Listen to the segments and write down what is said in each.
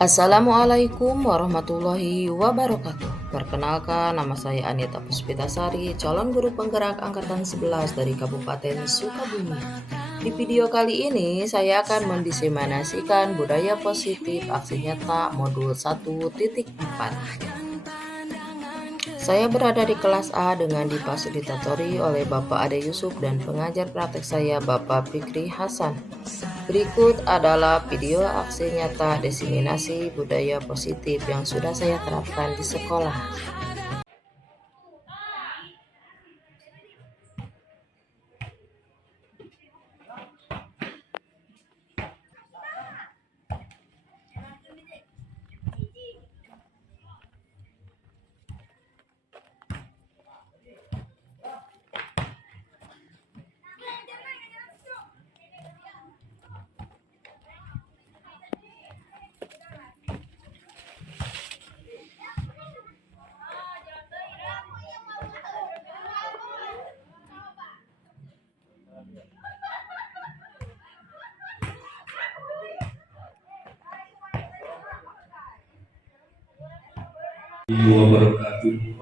Assalamualaikum warahmatullahi wabarakatuh. Perkenalkan, nama saya Anita Puspitasari, calon guru penggerak angkatan 11 dari Kabupaten Sukabumi. Di video kali ini, saya akan mendiseminasikan budaya positif aksi nyata modul 1.4. Saya berada di kelas A dengan difasilitatori oleh Bapak Ade Yusuf dan pengajar praktek saya Bapak Fikri Hasan. Berikut adalah video aksi nyata diseminasi budaya positif yang sudah saya terapkan di sekolah. Wabarakatuh.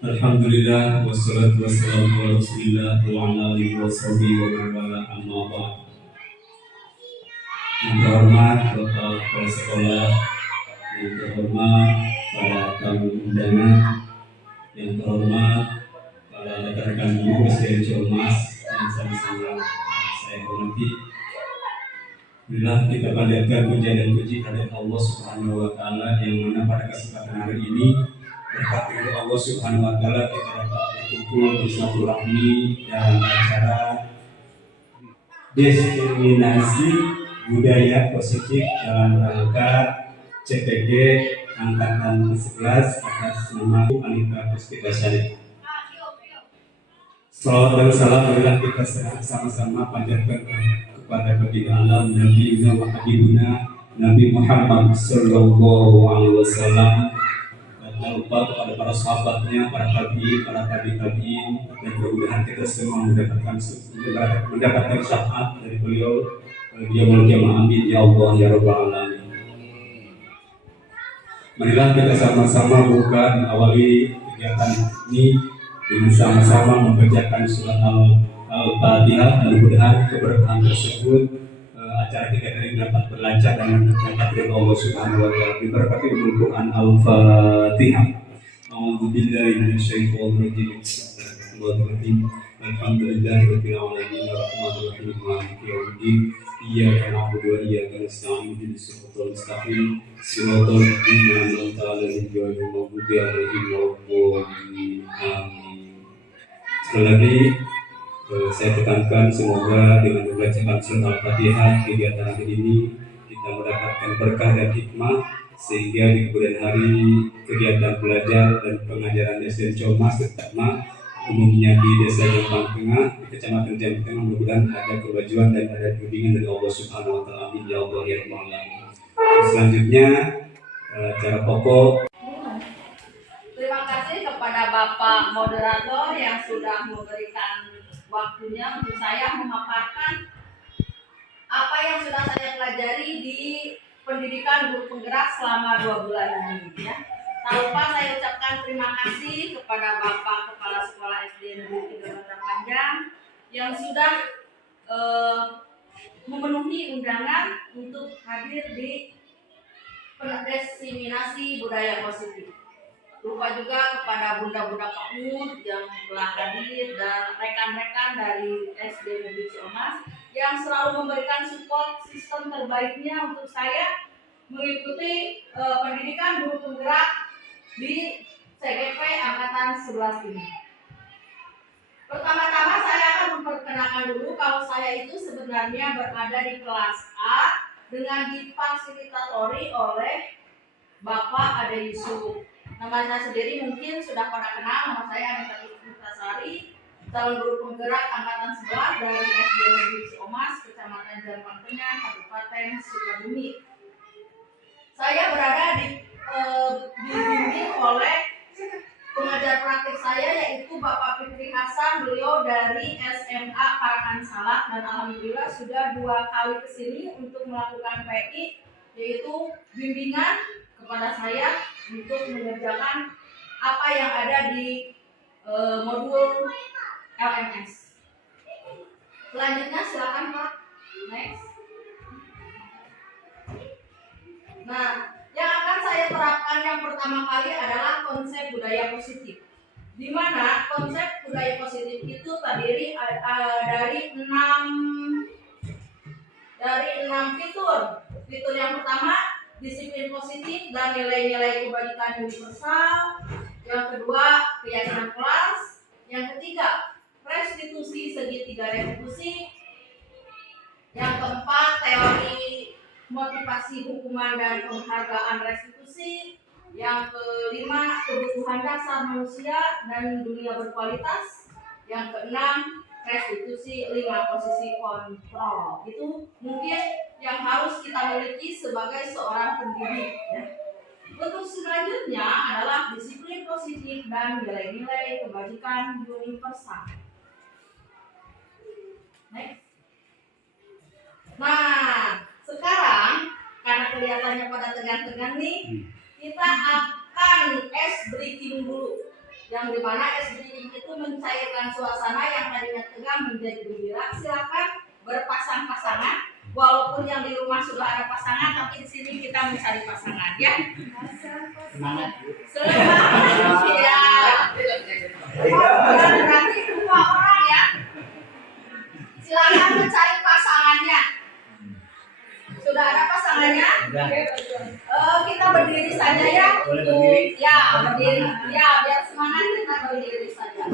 Alhamdulillah wassalatu wassalamu ala Rasulillah wa ala alihi washabihi wa man wala amma ba'd. Yang terhormat Bapak Kepala Sekolah, yang terhormat para tamu undangan, yang terhormat para rekan-rekan guru SDN Ciamas yang sama-sama saya hormati. Alhamdulillah kita panjatkan puja dan puji kepada Allah Subhanahu wa taala yang mana pada kesempatan hari ini berkat ridho Allah Subhanahu wa taala kita dapat berkumpul bersilaturahmi dalam acara diseminasi budaya positif dalam rangka CPG angkatan 11 atas nama Anita Puspitasari. Salawat dan salam marilah kita sama-sama panjatkan kepada baginda alam Nabi Muhammad Nabi Muhammad Sallallahu Alaihi Wasallam, dan lupa kepada para sahabatnya, para tabi'in, dan mudah-mudahan kita semua mendapatkan syafaat dari beliau yaumul qiyamah. Amin ya Allah ya rabbal alamin. Marilah kita sama-sama buka awali kegiatan ini dengan sama-sama membacakan surat Al-Fatihah, dan mudah-mudahan keberkahan tersebut acara kita ini dapat berlancar dan dapat ridho Allah Subhanahu wa taala. Diberkati dengan Quran Al-Fatihah. A'udzubillahi minasyaitonir rajim. Bismillahirrahmanirrahim. Alhamdulillahirabbil alamin arrahmanir rahim maliki yaumiddin. Iyyaka na'budu wa iyyaka nasta'in ihdinas siratal mustaqim siratal ladzina an'amta 'alaihim ghairil maghdubi 'alaihim waladdallin. Amin. Sekali lagi saya tekankan semoga dengan membacakan surat Al-Fatihah kegiatan hari ini kita mendapatkan berkah dan hikmah sehingga di kemudian hari kegiatan belajar dan pengajaran SDN Ciamas terutama umumnya di Desa Jombang Tengah, di Kecamatan Jombang Tengah, mudah-mudahan ada kemajuan dan ada bimbingan dari Allah Subhanahu wa taala. Amin ya Allah ya rabbal alamin. Selanjutnya cara pokok. Terima kasih kepada Bapak moderator yang sudah memberikan waktunya untuk saya memaparkan apa yang sudah saya pelajari di pendidikan guru penggerak selama 2 bulan ini ya. Tak lupa saya ucapkan terima kasih kepada Bapak Kepala Sekolah SD Negeri 3 Bantar Panjang yang sudah memenuhi undangan untuk hadir di diseminasi budaya positif. Lupa juga kepada bunda-bunda Pak Mud yang telah hadir dan rekan-rekan dari SD Negeri Ciamas yang selalu memberikan support sistem terbaiknya untuk saya mengikuti pendidikan guru penggerak di CGP angkatan 11 ini. Pertama-tama saya akan memperkenalkan dulu kalau saya itu sebenarnya berada di kelas A dengan difasilitatori oleh Bapak Ade Yusuf. Nama saya sendiri mungkin sudah pada kenal, nama saya Anita Puspitasari, calon guru penggerak angkatan 11 dari SD Negeri Ciamas, Kecamatan Jombang Tengah, Kabupaten Sukabumi. Saya berada dibimbing oleh pengajar praktik saya yaitu Bapak Fikri Hasan, beliau dari SMA Parakan salah, dan alhamdulillah sudah 2 kali kesini untuk melakukan PI, yaitu bimbingan kepada saya untuk mengerjakan apa yang ada di modul LMS. Selanjutnya silakan Pak. Next. Nah, yang akan saya terapkan yang pertama kali adalah konsep budaya positif. Di mana konsep budaya positif itu terdiri dari 6 fitur. Fitur yang pertama, disiplin positif dan nilai-nilai kebajikan universal. Yang kedua, keyakinan kelas. Yang ketiga, restitusi segitiga restitusi. Yang keempat, teori motivasi hukuman dan penghargaan restitusi. Yang kelima, kebutuhan dasar manusia dan dunia berkualitas. Yang keenam, restitusi 5 posisi kontrol. Itu mungkin yang harus kita miliki sebagai seorang pendidik ya. Untuk selanjutnya adalah disiplin positif dan nilai-nilai kebajikan universal. Next. Nah, sekarang karena kelihatannya pada tegang-tegang nih, kita akan ice breaking dulu. Yang dimana ice breaking itu mencairkan suasana yang tadinya tegang menjadi gembira. Silakan berpasang-pasangan. Walaupun yang di rumah sudah ada pasangan, tapi di sini kita mencari pasangan ya. Semangat. Semangat ya. Berarti 2 orang ya. Silakan mencari pasangannya. Sudah ada pasangannya? Kita berdiri saja ya. Boleh berdiri? Ya, berdiri. Ya, biar semangat kita berdiri saja.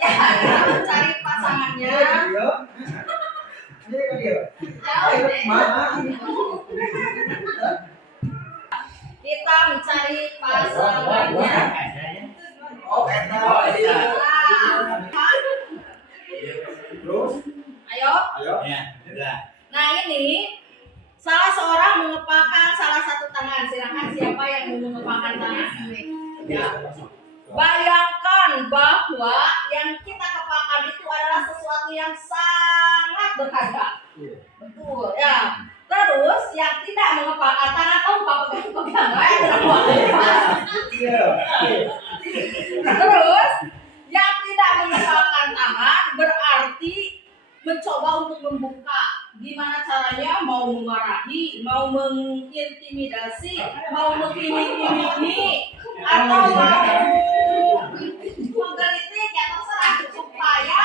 Ya, mencari pasangannya. Kita mencari pasangannya. Ayo. Ya, sudah. Nah ini salah seorang mengepakkan salah satu tangan. Silakan siapa yang mau mengepakkan tangan? Ya. Bayangkan bahwa yang kita kepakkan itu adalah sesuatu yang sangat berharga. Betul ya. Terus yang tidak mengepakkan tangan, pegang-pegang. Terus yang tidak mengepakkan tangan berarti mencoba untuk membuka. Gimana caranya? Mau memarahi, mau mengintimidasi, mau mengiming-imingi, atau mau menggelitik ya terserah, supaya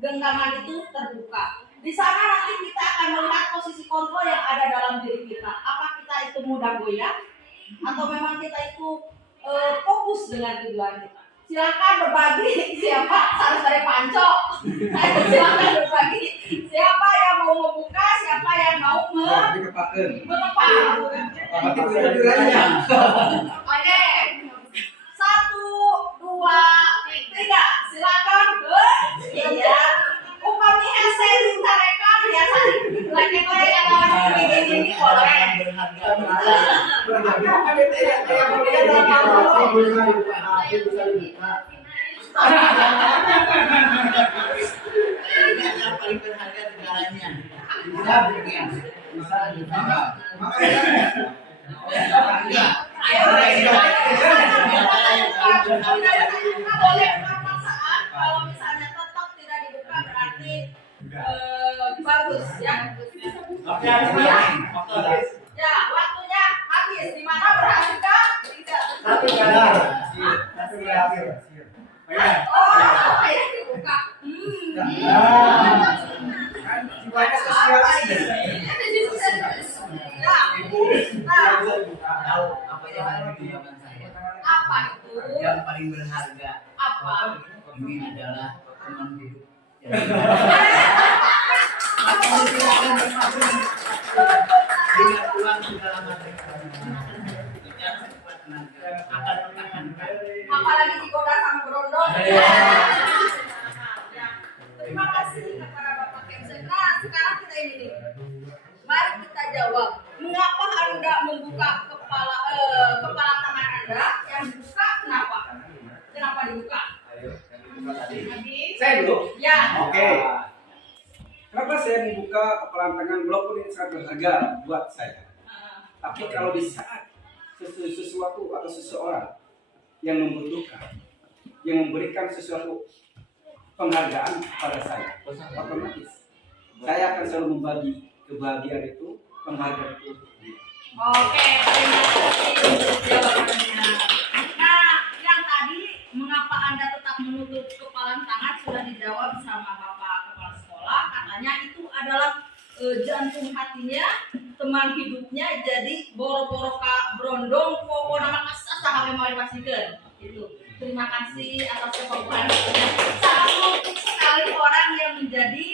genggaman itu terbuka. Di sana nanti kita akan melihat posisi kontrol yang ada dalam diri kita. Apa kita itu mudah goyah atau memang kita itu fokus dengan tujuan kita. Silakan berbagi siapa harus dari Panco. Silakan berbagi siapa yang mau membuka, siapa yang mau mengepak. Oke, 1, 2, 3, silakan. Iya. Upami saya ditarekan biasa lagi-lagi yang lawan ini boleh. Ini adalah paling berharga segalanya. Bisa bergen. Bisa juga. Ayo, boleh permasalahan kalau misalnya tetap tidak dibuka berarti bagus ya. Ya, waktunya habis. Di mana berhasil? Tidak. Oh, ayo dibuka. Tahu apa yang ada di zaman saya? Apa itu? Yang paling berharga. Apa? Ini adalah teman hidup. Dengan uang segala macam. Apalagi digoda sama berondong. Terima kasih kepada Bapak Kemsen. Nah, sekarang kita ini nih. Mari kita jawab. Mengapa Anda membuka kepala tangan Anda? Yang dibuka kenapa? Kenapa dibuka? Saya dulu. Ya. Oke. Kenapa saya membuka kepalan tangan walaupun ini sangat berharga buat saya? Tapi kalau di saat sesuatu atau seseorang yang membutuhkan, yang memberikan sesuatu penghargaan pada saya, otomatis saya akan selalu membagi kebahagiaan itu, penghargaan itu. Oke, terima kasih untuk jawabannya. Nah, yang tadi mengapa Anda tetap menutup kepalan tangan sudah dijawab sama Bapak Kepala Sekolah. Katanya itu adalah jantung hatinya, teman hidupnya, jadi boro-boro ka brondong pokoknya nama kasar sahabat mau dipastikan. Itu. Terima kasih atas jawabannya. Sangat menarik sekali orang yang menjadi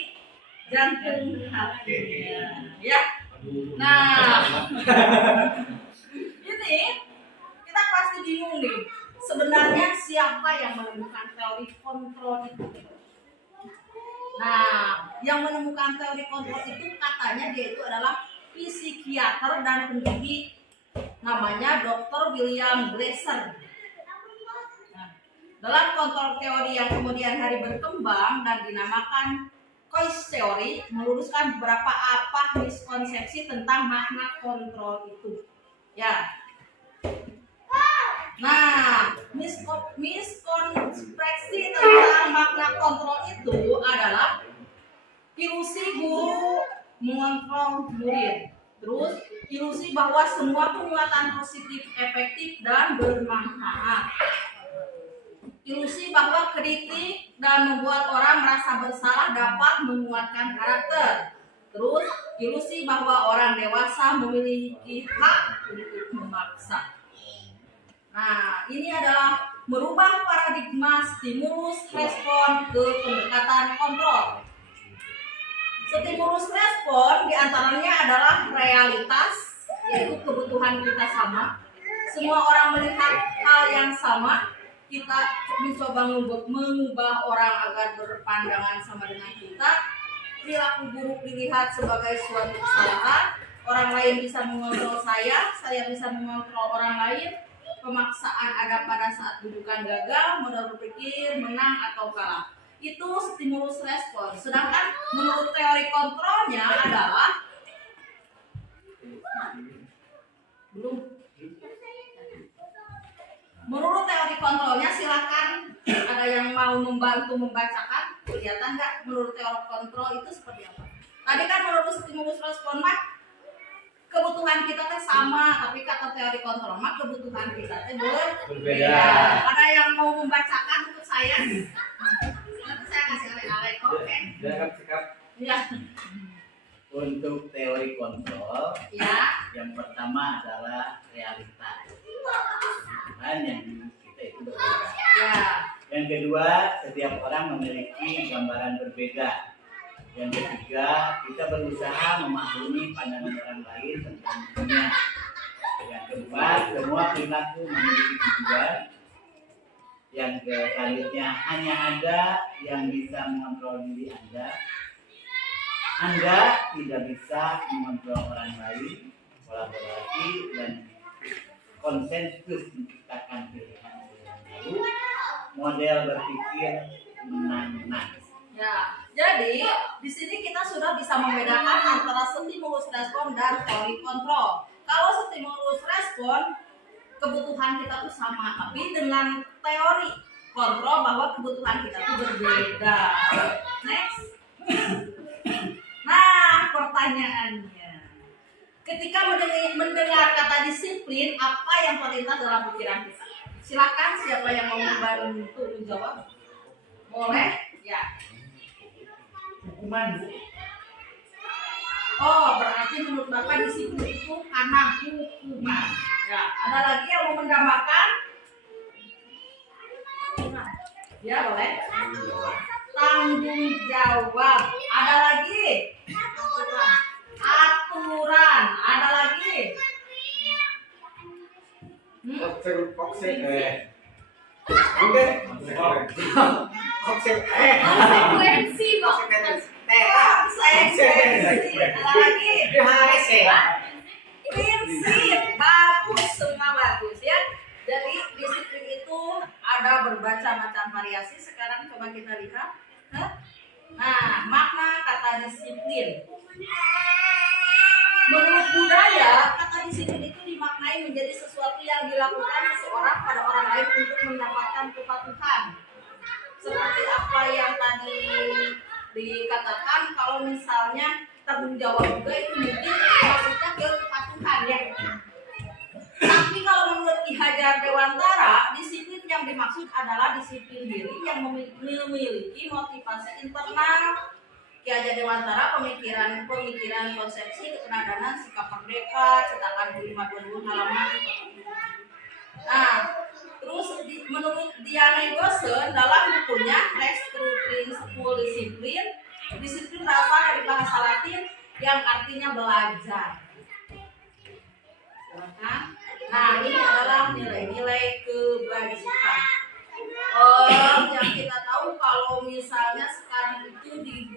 jantung hatinya. Ya. Nah, ini kita pasti bingung nih. Sebenarnya siapa yang menemukan teori kontrol itu? Nah, yang menemukan teori kontrol itu katanya dia itu adalah psikiater dan pendidik, namanya Dr. William Glasser. Nah, dalam kontrol teori yang kemudian hari berkembang dan dinamakan Coase Theory, meluruskan beberapa apa miskonsepsi tentang makna kontrol itu. Ya. Nah, miskonsepsi tentang makna kontrol itu adalah ilusi guru mengontrol murid. Terus, ilusi bahwa semua penguatan positif efektif dan bermanfaat. Ilusi bahwa kritik dan membuat orang merasa bersalah dapat menguatkan karakter. Terus, ilusi bahwa orang dewasa memiliki hak untuk memaksa. Nah, ini adalah merubah paradigma stimulus respon ke pendekatan kontrol. Stimulus respon diantaranya adalah realitas, yaitu kebutuhan kita sama. Semua orang melihat hal yang sama. Kita mencoba mengubah orang agar berpandangan sama dengan kita. Perilaku buruk dilihat sebagai suatu kesalahan. Orang lain bisa mengontrol saya bisa mengontrol orang lain. Pemaksaan ada pada saat dudukan gagal, modal berpikir, menang atau kalah. Itu stimulus respon. Sedangkan menurut teori kontrolnya adalah menurut teori kontrolnya, silakan ada yang mau membantu membacakan. Kelihatan nggak menurut teori kontrol itu seperti apa? Tadi kan menurut stimulus respon mah kebutuhan kita teh sama, tapi kata teori kontrol mah kebutuhan kita teh berbeda. Ada yang mau membacakan untuk saya? Nanti saya kasih oleh-oleh. Oke. Ya. Untuk teori kontrol, Ya. yang pertama adalah realitas. Tuhan yang kita itu berbeda. Ya. Yang kedua, setiap orang memiliki gambaran berbeda. Yang ketiga, kita berusaha memahami pandangan orang lain tentang dunia. Yang keempat, semua perilaku memiliki tujuan. Yang selanjutnya, hanya ada yang bisa mengontrol diri Anda. Anda tidak bisa mengontrol orang lain. Kolaborasi dan konsensus menciptakan pilihan-pilihan baru. Model berpikir menang-menang. Ya, jadi di sini kita sudah bisa membedakan antara stimulus respon dan teori kontrol. Kalau stimulus respon, kebutuhan kita tuh sama, tapi dengan teori kontrol bahwa kebutuhan kita tuh berbeda. Next. Nah, pertanyaannya, ketika mendengar kata disiplin, apa yang terlintas dalam pikiran kita? Silakan, siapa yang mau membantu menjawab? Boleh? Ya. Hukuman, Bu. Oh, berarti menurut Bapak disiplin itu karena hukuman. Ya, ada lagi yang mau menambahkan? Ya, boleh. Tanggung jawab. Ada lagi? Aturan. Ada lagi? Konsekuensi, Pak. Konsekuensi. Ada lagi? Prinsip. Bagus, semua bagus ya. Jadi disiplin itu ada berbaca macam variasi. Sekarang coba kita lihat. disiplin. Menurut budaya, kata disiplin itu dimaknai menjadi sesuatu yang dilakukan seseorang pada orang lain untuk mendapatkan kepatuhan. Seperti apa yang tadi dikatakan, kalau misalnya tanggung jawab juga itu mungkin maksudnya ke kepatuhan ya. Tapi kalau menurut Ki Hajar Dewantara, disiplin yang dimaksud adalah disiplin diri yang memiliki motivasi internal. Ki Hajar Dewantara pemikiran konsepsi keteladanan sikap merdeka, cetakan 522 halaman. Nah, terus menurut Diane Gosen dalam bukunya Next to Principle disiplin berasal dari bahasa Latin yang artinya belajar. Nah, ini adalah nilai-nilai kebajikan. Yang kita tahu kalau misalnya sekarang itu di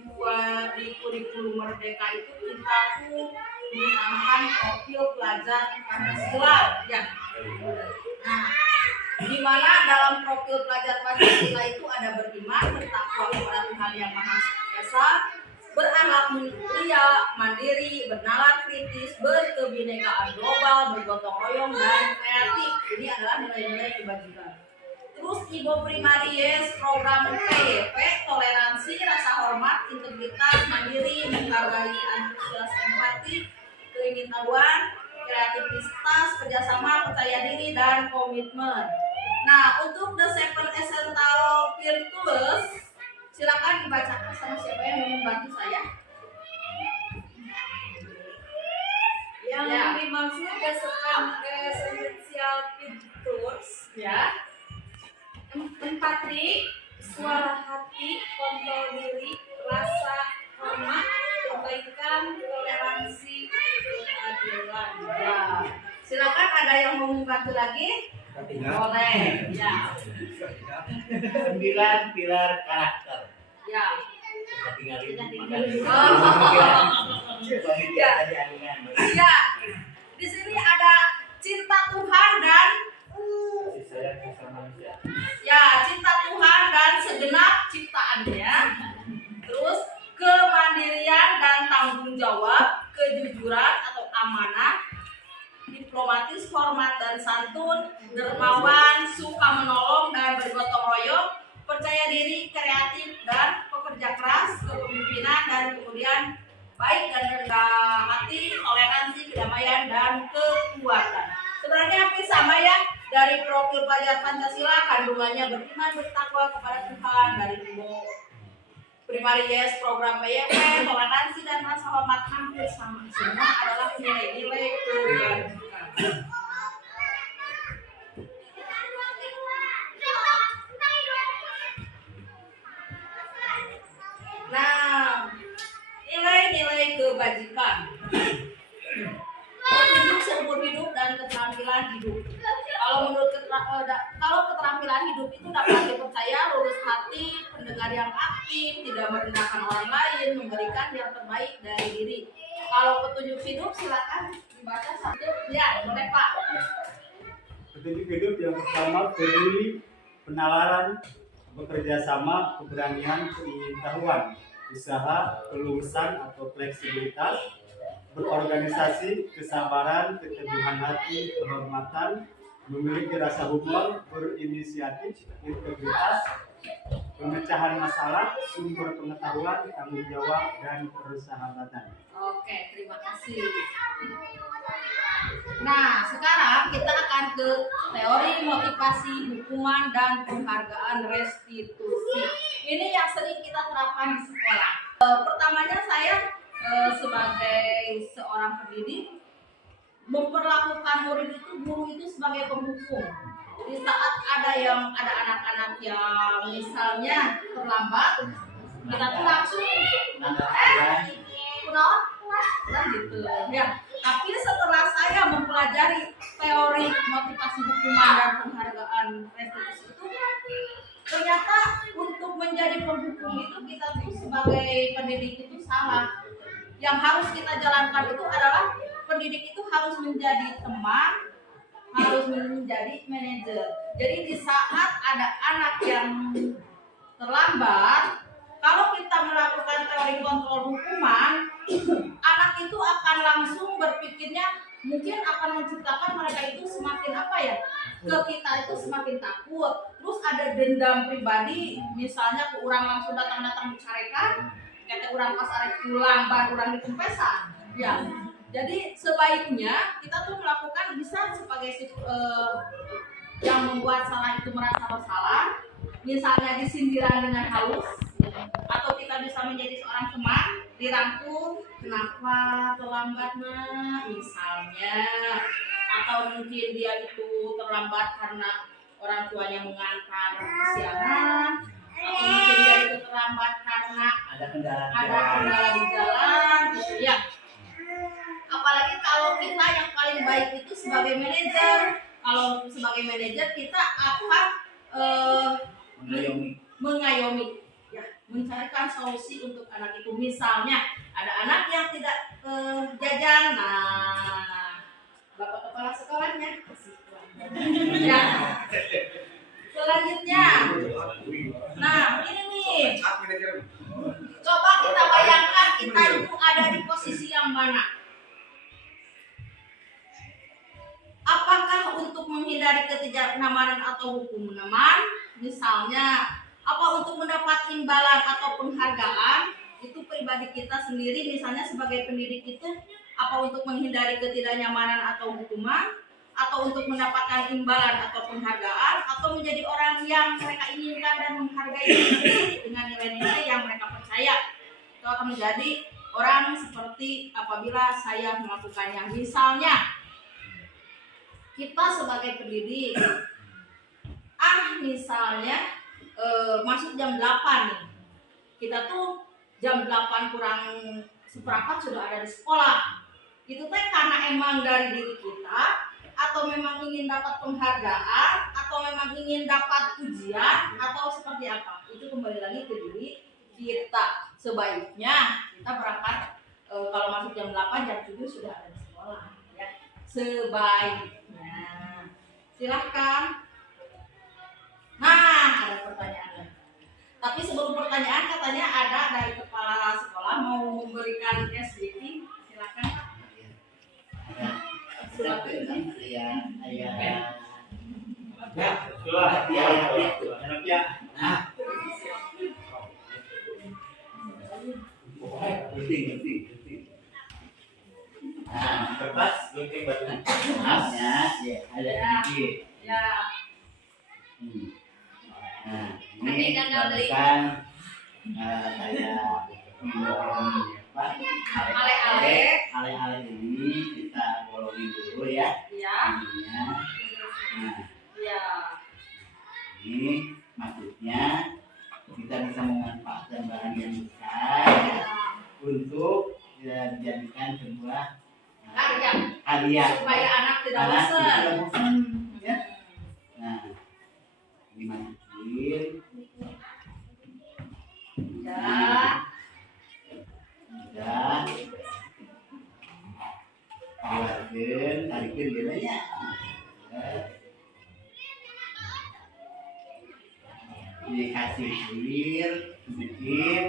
kurikulum Merdeka itu kita tuh mengutamakan profil pelajar Pancasila ya. Nah, di mana dalam profil pelajar Pancasila itu ada beriman, bertakwa kepada Tuhan Yang Maha Esa, berakhlak mulia, mandiri, bernalar kritis, berkebinekaan global, bergotong royong dan kreatif. Ini adalah nilai-nilai kebajikan. Terus Ibu Primaries program PYP, toleransi, rasa hormat, integritas, mandiri, menghargai, antusias, empati, keingintahuan, kreativitas, kerjasama, percaya diri, dan komitmen. Nah, untuk the seven essential virtues, silakan dibacakan sama siapa yang mau membantu saya. Yang Ya. dimaksud the seven essential virtues Ya. empati, suara hati, kontrol diri, rasa hormat, kebaikan, toleransi, keadilan. Ya. Silakan ada yang mau membantu lagi? Boleh. Ya. 9 pilar karakter. Ya. Kita tinggalin Ya. Ya. Di sini ada cinta Tuhan dan cinta Tuhan dan segenap ciptaannya. Terus kemandirian dan tanggung jawab, kejujuran atau amanah, diplomatis, hormat dan santun, dermawan, suka menolong dan bergotong royong, percaya diri, kreatif dan pekerja keras, kepemimpinan dan kemudian baik dan rendah hati, toleransi, kedamaian dan kekuatan. Sebenarnya hampir sama ya, dari profil pelajar Pancasila kandungannya beriman, bertakwa kepada Tuhan, dari Ibu Primaries program PYP, toleransi dan rasa hormat hampir sama. Semua adalah nilai-nilai kebajikan. Nah, nilai-nilai kebajikan. Petunjuk seumur hidup dan keterampilan hidup. Kalau keterampilan hidup itu dapat dipercaya, lurus hati, pendengar yang aktif, tidak merendahkan orang lain, memberikan yang terbaik dari diri. Kalau petunjuk hidup silakan dibaca satu. Ya, boleh Pak. Petunjuk hidup yang pertama, peduli, penalaran, bekerja sama, keberanian, keingintahuan, usaha, kelulusan atau fleksibilitas, berorganisasi, kesabaran, keteguhan hati, kehormatan, memiliki rasa humor, berinisiatif, integritas, pemecahan masalah, sumber pengetahuan, tanggung jawab, dan persahabatan. Oke, terima kasih. Nah, sekarang kita akan ke teori motivasi, hukuman, dan penghargaan restitusi. Ini yang sering kita terapkan di sekolah. Pertamanya saya sebagai seorang pendidik memperlakukan guru itu sebagai penghukum. Di saat ada anak-anak yang misalnya terlambat, kita tuh langsung nah gitu ya. Tapi setelah saya mempelajari teori motivasi hukuman dan penghargaan restitusi itu, ternyata untuk menjadi penghukum itu kita tuh sebagai pendidik itu salah. Yang harus kita jalankan itu adalah pendidik itu harus menjadi teman, harus menjadi manajer. Jadi di saat ada anak yang terlambat, kalau kita melakukan teori kontrol hukuman, anak itu akan langsung berpikirnya mungkin akan menciptakan mereka itu semakin apa ya, ke kita itu semakin takut. Terus ada dendam pribadi, misalnya ke orang langsung datang dicarekan, kata orang pas arek pulang baru orang ditempesan. Ya, jadi sebaiknya kita tuh melakukan bisa sebagai yang membuat salah itu merasa bersalah, misalnya disindiran dengan halus, atau kita bisa menjadi seorang teman dirangkul, kenapa terlambat nak misalnya, atau mungkin dia itu terlambat karena orang tuanya mengantar kesiangan, atau mungkin dia itu terlambat karena ada kendala di jalan gitu ya. Apalagi kalau kita yang paling baik itu sebagai manajer, kalau sebagai manajer kita akan mengayomi ya, mencarikan solusi untuk anak itu. Misalnya ada anak yang tidak jajan, nah bapak kepala sekolahnya ya. Selanjutnya, nah ini nih, coba kita bayangkan kita itu ada di posisi yang mana. Apakah untuk menghindari ketidaknyamanan atau hukuman, misalnya apa untuk mendapat imbalan atau penghargaan, itu pribadi kita sendiri misalnya sebagai pendidik itu, apa untuk menghindari ketidaknyamanan atau hukuman, atau untuk mendapatkan imbalan atau penghargaan, atau menjadi orang yang mereka inginkan dan menghargai diri dengan nilai-nilai yang mereka percaya. Itu akan menjadi orang seperti apabila saya melakukannya. Misalnya kita sebagai pendidik, misalnya masuk jam 8 nih. Kita tuh jam 8 kurang seperempat sudah ada di sekolah. Itu teh karena emang dari diri kita, atau memang ingin dapat penghargaan, atau memang ingin dapat ujian, atau seperti apa. Itu kembali lagi ke diri kita. Sebaiknya kita berangkat kalau masuk jam 8, jam 7 sudah ada di sekolah ya. Sebaiknya. Silahkan. Nah, ada pertanyaan. Tapi sebelum pertanyaan katanya ada dari kepala sekolah mau memberikan SDT. Silahkan Pak. Kertas gunting batu maafnya ya ada sedikit Ya. Nah ini barusan saya ale-ale ini kita bolongin dulu ya. Ya. Ininya. Nah Ya. ini maksudnya kita bisa memanfaatkan bahan yang besar untuk dijadikan sebuah karya Supaya anak tidak bosan. Ya. Nah, dimasukin. Ya. Udah. Keluarin, tarikin gitu ya. Dikasih air sedikit.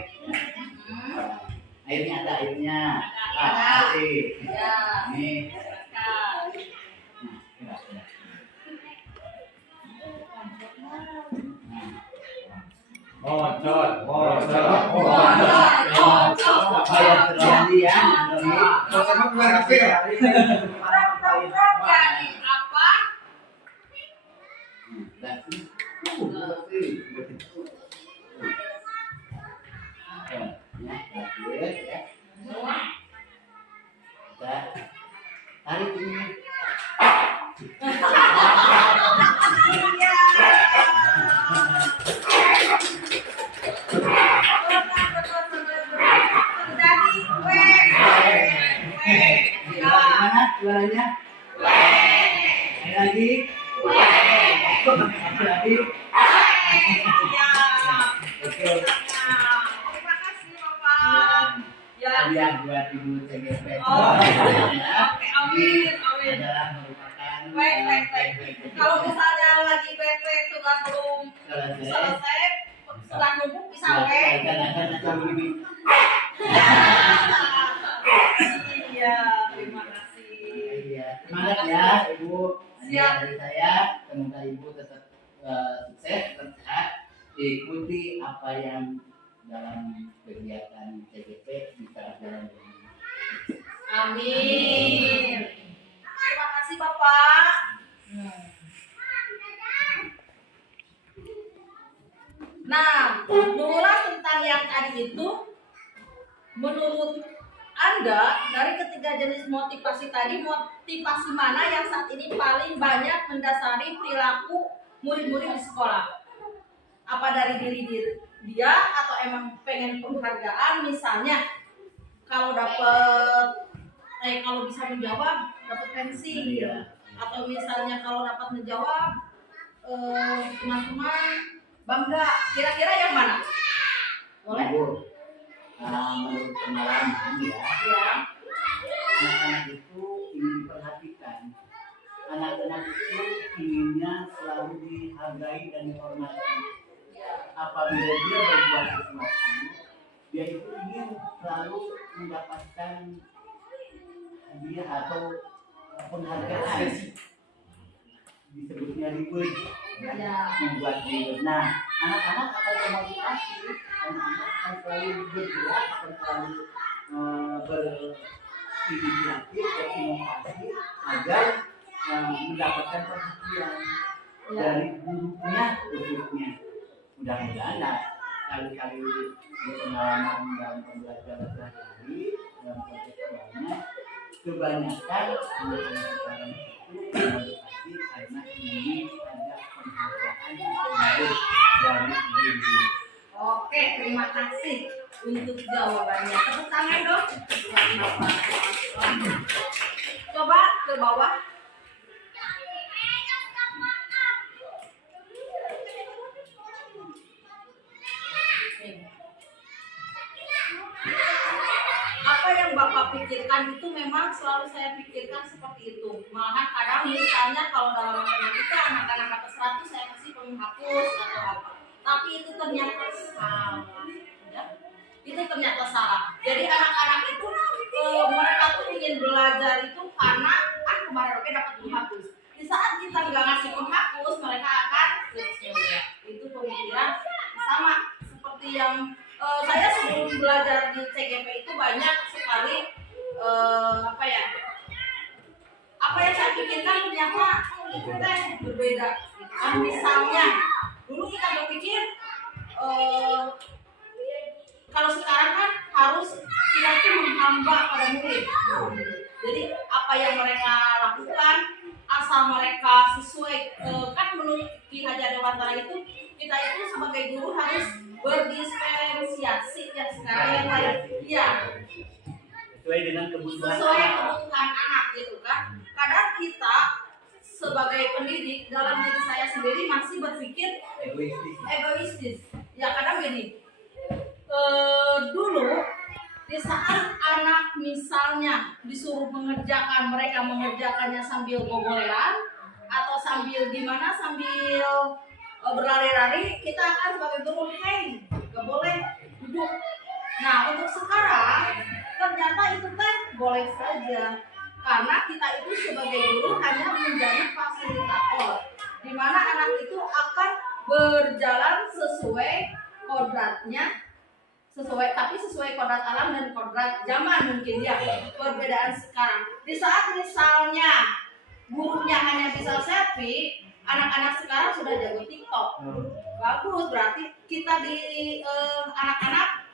Airnya ada airnya. Kasih. Ya. Ini. Bocor. Jadi ya, Sama keluar kafe ya. Jadi apa? Tarik ini. Gimana suaranya? Lagi. Lagi. Terima kasih Bapak. Ya. Hadiah buat Ibu TGP. Oke, amin. Adalah merupakan Baik. Kalau misalnya lagi bete tugas belum selesai, setelah numpuk bisa semangat ya Ibu. Siap. Dari saya, semoga Ibu tetap sukses, tetap sehat, ikuti apa yang dalam kegiatan CGP bisa jalan dengan Amin. Terima kasih Bapak. Nah, mengulas tentang yang tadi itu, menurut Anda dari ketiga jenis motivasi tadi, motivasi mana yang saat ini paling banyak mendasari perilaku murid-murid di sekolah? Apa dari diri dia atau emang pengen penghargaan, misalnya kalau kalau bisa menjawab dapat pensi, atau misalnya kalau dapat menjawab teman-teman bangga. Kira-kira yang mana? Boleh? Ibu. Menurut pengalaman ya, anak-anak itu ingin diperhatikan. Anak-anak itu inginnya selalu dihargai dan dihormati. Apabila dia berbuat sesuatu, dia itu ingin selalu mendapatkan hadiah atau penghargaan. Disebutnya reward, membuat reward. Nah, anak-anak akan termotivasi, anak-anak akan selalu bergerak, akan selalu berinisiatif, berinovasi agar mendapatkan perhatian dari gurunya khususnya. Mudah-mudahan kali-kali di pengalaman dalam pembelajaran sehari-hari dalam konteks sekolahnya, kebanyakan anak-anak sekarang itu memotivasi karena ingin ada penghargaan dari guru. Oke, terima kasih untuk jawabannya. Tepuk tangan dong. Coba ke bawah. Apa yang Bapak pikirkan itu memang selalu saya pikirkan seperti itu. Malahan kadang misalnya kalau dalam matematika anak-anak atas 100 saya kasih penghapus atau apa. Tapi itu ternyata salah. Ya? Itu ternyata salah. Jadi anak-anak itu mereka tuh ingin belajar itu karena kemarin oke dapat penghapus. Di saat kita nggak ngasih penghapus, mereka akan kecewa. Itu pemikiran sama seperti yang saya sebelum belajar di CGP itu banyak sekali apa yang saya pikirkan ternyata itu teh berbeda. Misalnya dulu kita berpikir kalau sekarang kan harus kita itu menghamba pada murid. Jadi apa yang mereka lakukan asal mereka sesuai kan menurut Ki Hajar Dewantara itu kita itu sebagai guru harus berdiferensiasi ya sekarang yang lain ya Sesuai dengan kebutuhan anak gitu kan. Kadang kita sebagai pendidik dalam diri saya sendiri masih berpikir egoistis. Ya kadang gini, dulu di saat anak misalnya disuruh mengerjakan, mereka mengerjakannya sambil gogoleran atau sambil berlari-lari, kita akan sebagai guru, hey, gak boleh duduk. Nah untuk sekarang ternyata itu teh boleh saja, karena kita itu sebagai guru hanya menjadi fasilitator, di mana anak itu akan berjalan sesuai kodratnya, sesuai kodrat alam dan kodrat zaman mungkin ya. Perbedaan sekarang di saat misalnya gurunya hanya bisa selfie, anak-anak sekarang sudah jago TikTok. Bagus, berarti kita di anak-anak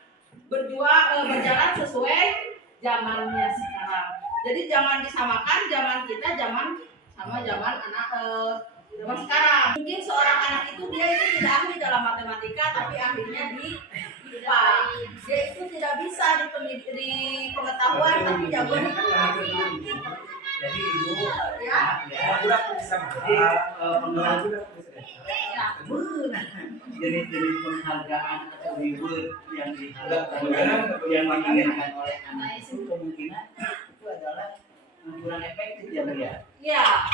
berjalan sesuai zamannya sekarang. Jadi jangan disamakan zaman kita sama zaman anak zaman sekarang. Mungkin seorang anak itu dia itu tidak ahli dalam matematika, tapi ahlinya di IPA. Dia itu tidak bisa di pengetahuan, tapi jago di matematika. Jadi ibu Ya. Budak bisa pengalaman jenis-jenis penghargaan atau reward yang diharapkan yang diinginkan oleh anak itu kemungkinan itu adalah kurang efektif ya Bu ya. Ya.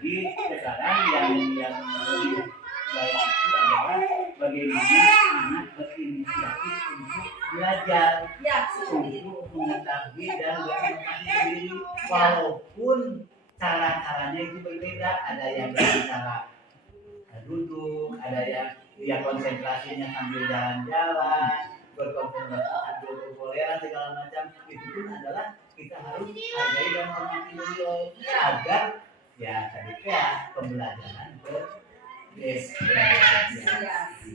Jadi sekarang yang lebih baik itu adalah bagaimana anak berinisiatif untuk belajar, Ya, seperti itu. untuk mengetahui dan berinovasi sendiri walaupun cara-caranya itu berbeda. Ada yang dengan cara duduk, ada yang dia konsentrasinya sambil jalan-jalan, berkonsentrasi sambil berpoleran segala macam. Itu pun adalah kita harus hargai dan hormati beliau agar ya tadi ya pembelajaran Apresiasi.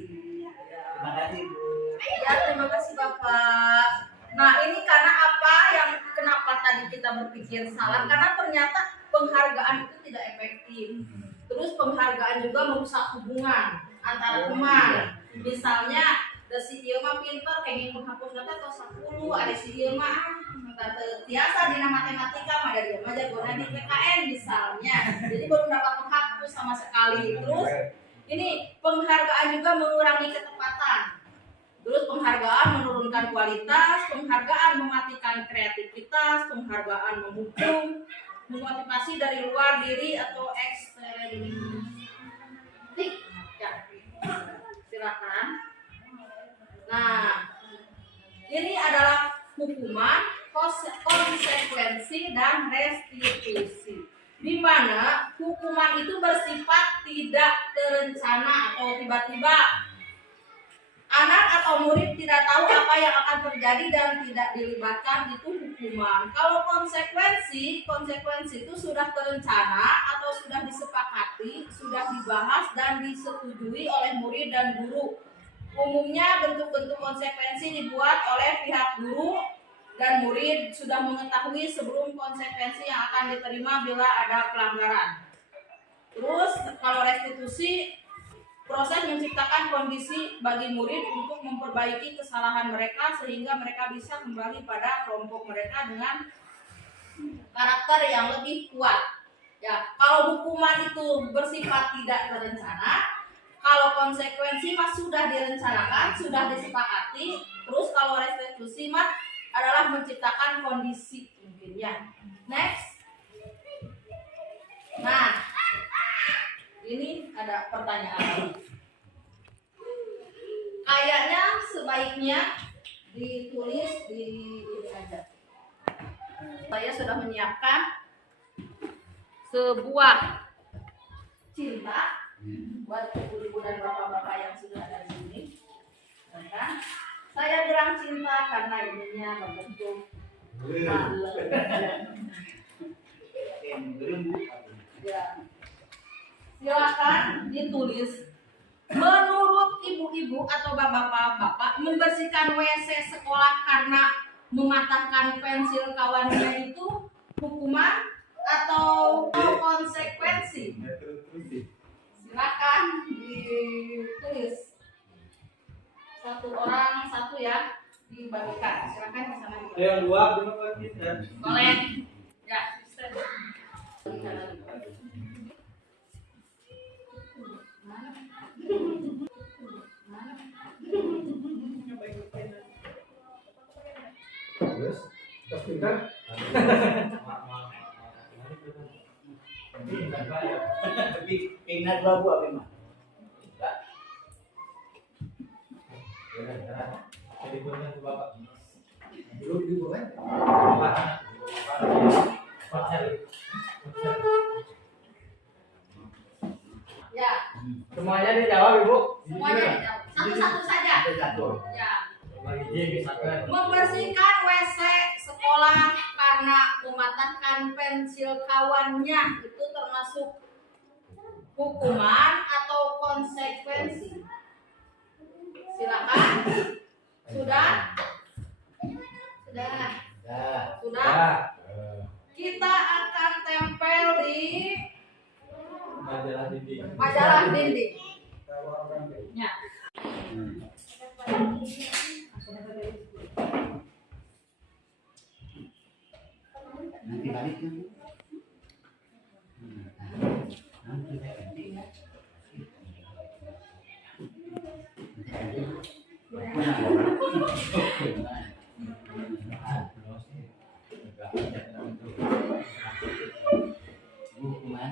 Terima kasih Bu. Ya, terima kasih Bapak. Nah, ini karena apa yang kenapa tadi kita berpikir salah? Karena ternyata penghargaan itu tidak efektif. Terus penghargaan juga merusak hubungan antara teman. Misalnya, da si ieu mah pinter kenging menghapus data atau 10, ada si ieu mah biasa di matematika mah dari mah jagona di PKN misalnya. Jadi belum dapat menghapus sama sekali. Terus ini penghargaan juga mengurangi ketepatan. Terus penghargaan menurunkan kualitas, penghargaan mematikan kreativitas, penghargaan menghukum, memotivasi dari luar diri atau eksternal. Ya, silakan. Nah, ini adalah hukuman, konsekuensi, dan restitusi. Di mana hukuman itu bersifat tidak terencana atau tiba-tiba. Anak atau murid tidak tahu apa yang akan terjadi dan tidak dilibatkan, itu hukuman. Kalau konsekuensi itu sudah terencana atau sudah disepakati, sudah dibahas dan disetujui oleh murid dan guru. Umumnya bentuk-bentuk konsekuensi dibuat oleh pihak guru dan murid sudah mengetahui sebelum konsekuensi yang akan diterima bila ada pelanggaran. Terus kalau restitusi, proses menciptakan kondisi bagi murid untuk memperbaiki kesalahan mereka sehingga mereka bisa kembali pada kelompok mereka dengan karakter yang lebih kuat. Ya, kalau hukuman itu bersifat tidak terencana, kalau konsekuensi mah sudah direncanakan, sudah disepakati. Terus kalau restitusi mah adalah menciptakan kondisi mungkin ya. Next. Nah, ini ada pertanyaan. Kayaknya sebaiknya ditulis di ini aja. Saya sudah menyiapkan sebuah cinta buat ibu-ibu dan bapak-bapak yang sudah ada di sini. Kan? Saya bilang cinta karena ininya membentuk ya. Silakan ditulis. Menurut ibu-ibu atau bapak-bapak, membersihkan WC sekolah karena mematahkan pensil kawannya itu hukuman atau konsekuensi? Silakan ditulis. Satu orang satu ya, dibagikan. Silakan ke sana. Yang dua berapa kita? Boleh. Ya, Terus, terus pintar. Ingat dua buah memang. Jadi punya tuh bapak. Dulu ibu kan? ya. Semuanya dijawab ibu. Semuanya dijawab. Satu-satu saja. Satu. Ya. Misalkan. Membersihkan WC sekolah karena mematahkan pensil kawannya itu termasuk hukuman atau konsekuensi? Silakan. Sudah? Sudah. Sudah? Kita akan tempel di majalah dinding. Ya. Nanti baliknya. Hukuman.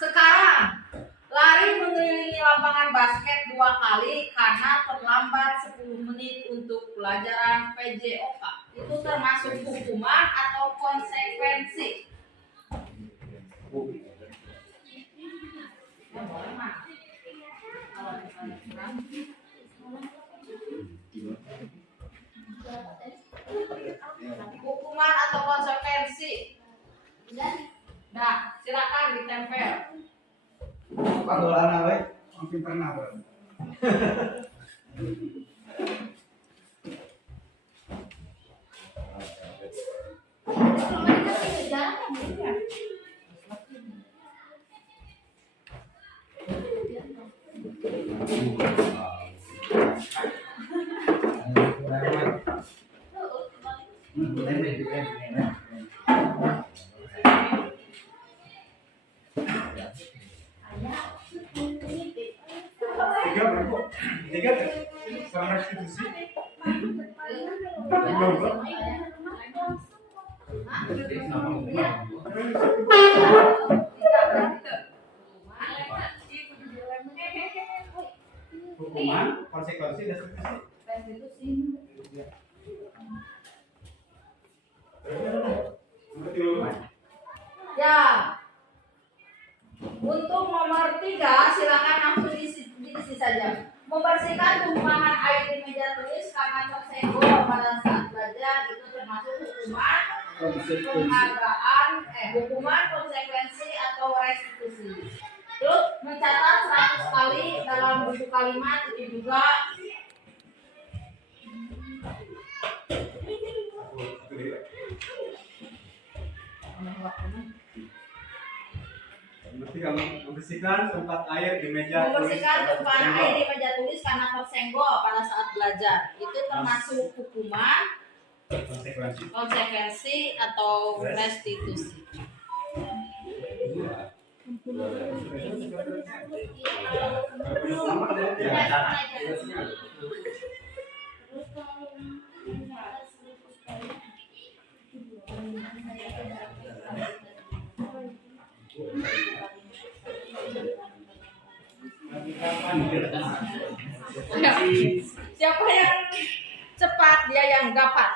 Sekarang lari mengelilingi lapangan basket 2 kali karena terlambat 10 menit untuk pelajaran PJOK. Itu termasuk hukuman atau konsekuensi? Hukuman atau konsekuensi? Nah, silakan ditempel. Panggolan we, mungkin pernah bro. Tiga berapa? Tiga tuh. Sama restitusi. Hukuman, konsekuensi, dan restitusi. Ya. Untuk nomor 3 silakan langsung diisi saja. Membersihkan tumpukan air di meja tulis karena tersenggol pada saat belajar itu termasuk hukuman, penghargaan, hukuman, konsekuensi atau restitusi. Terus mencatat 100 kali dalam buku kalimat itu juga. Membersihkan tempat air di meja tulis. Membersihkan tumpukan air di meja tulis karena tersenggol pada saat belajar itu termasuk hukuman, konsekuensi atau restitusi. Siapa yang cepat dia yang dapat.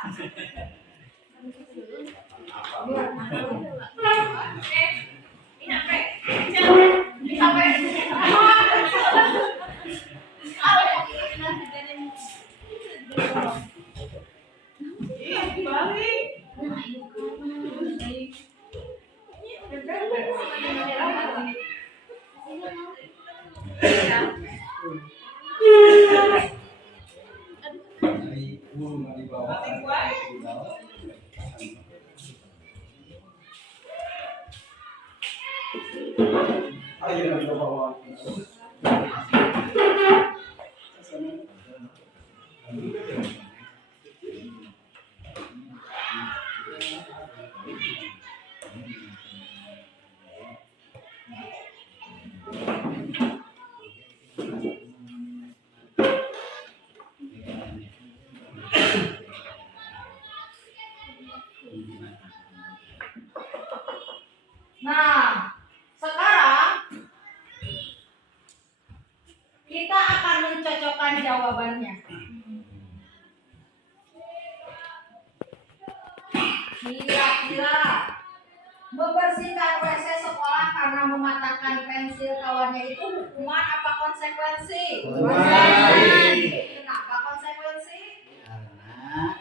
Nah, sekarang kita akan mencocokkan jawabannya. Kira-kira membersihkan WC sekolah karena mematahkan pensil kawannya itu hukuman apa konsekuensi? Kenapa konsekuensi? Karena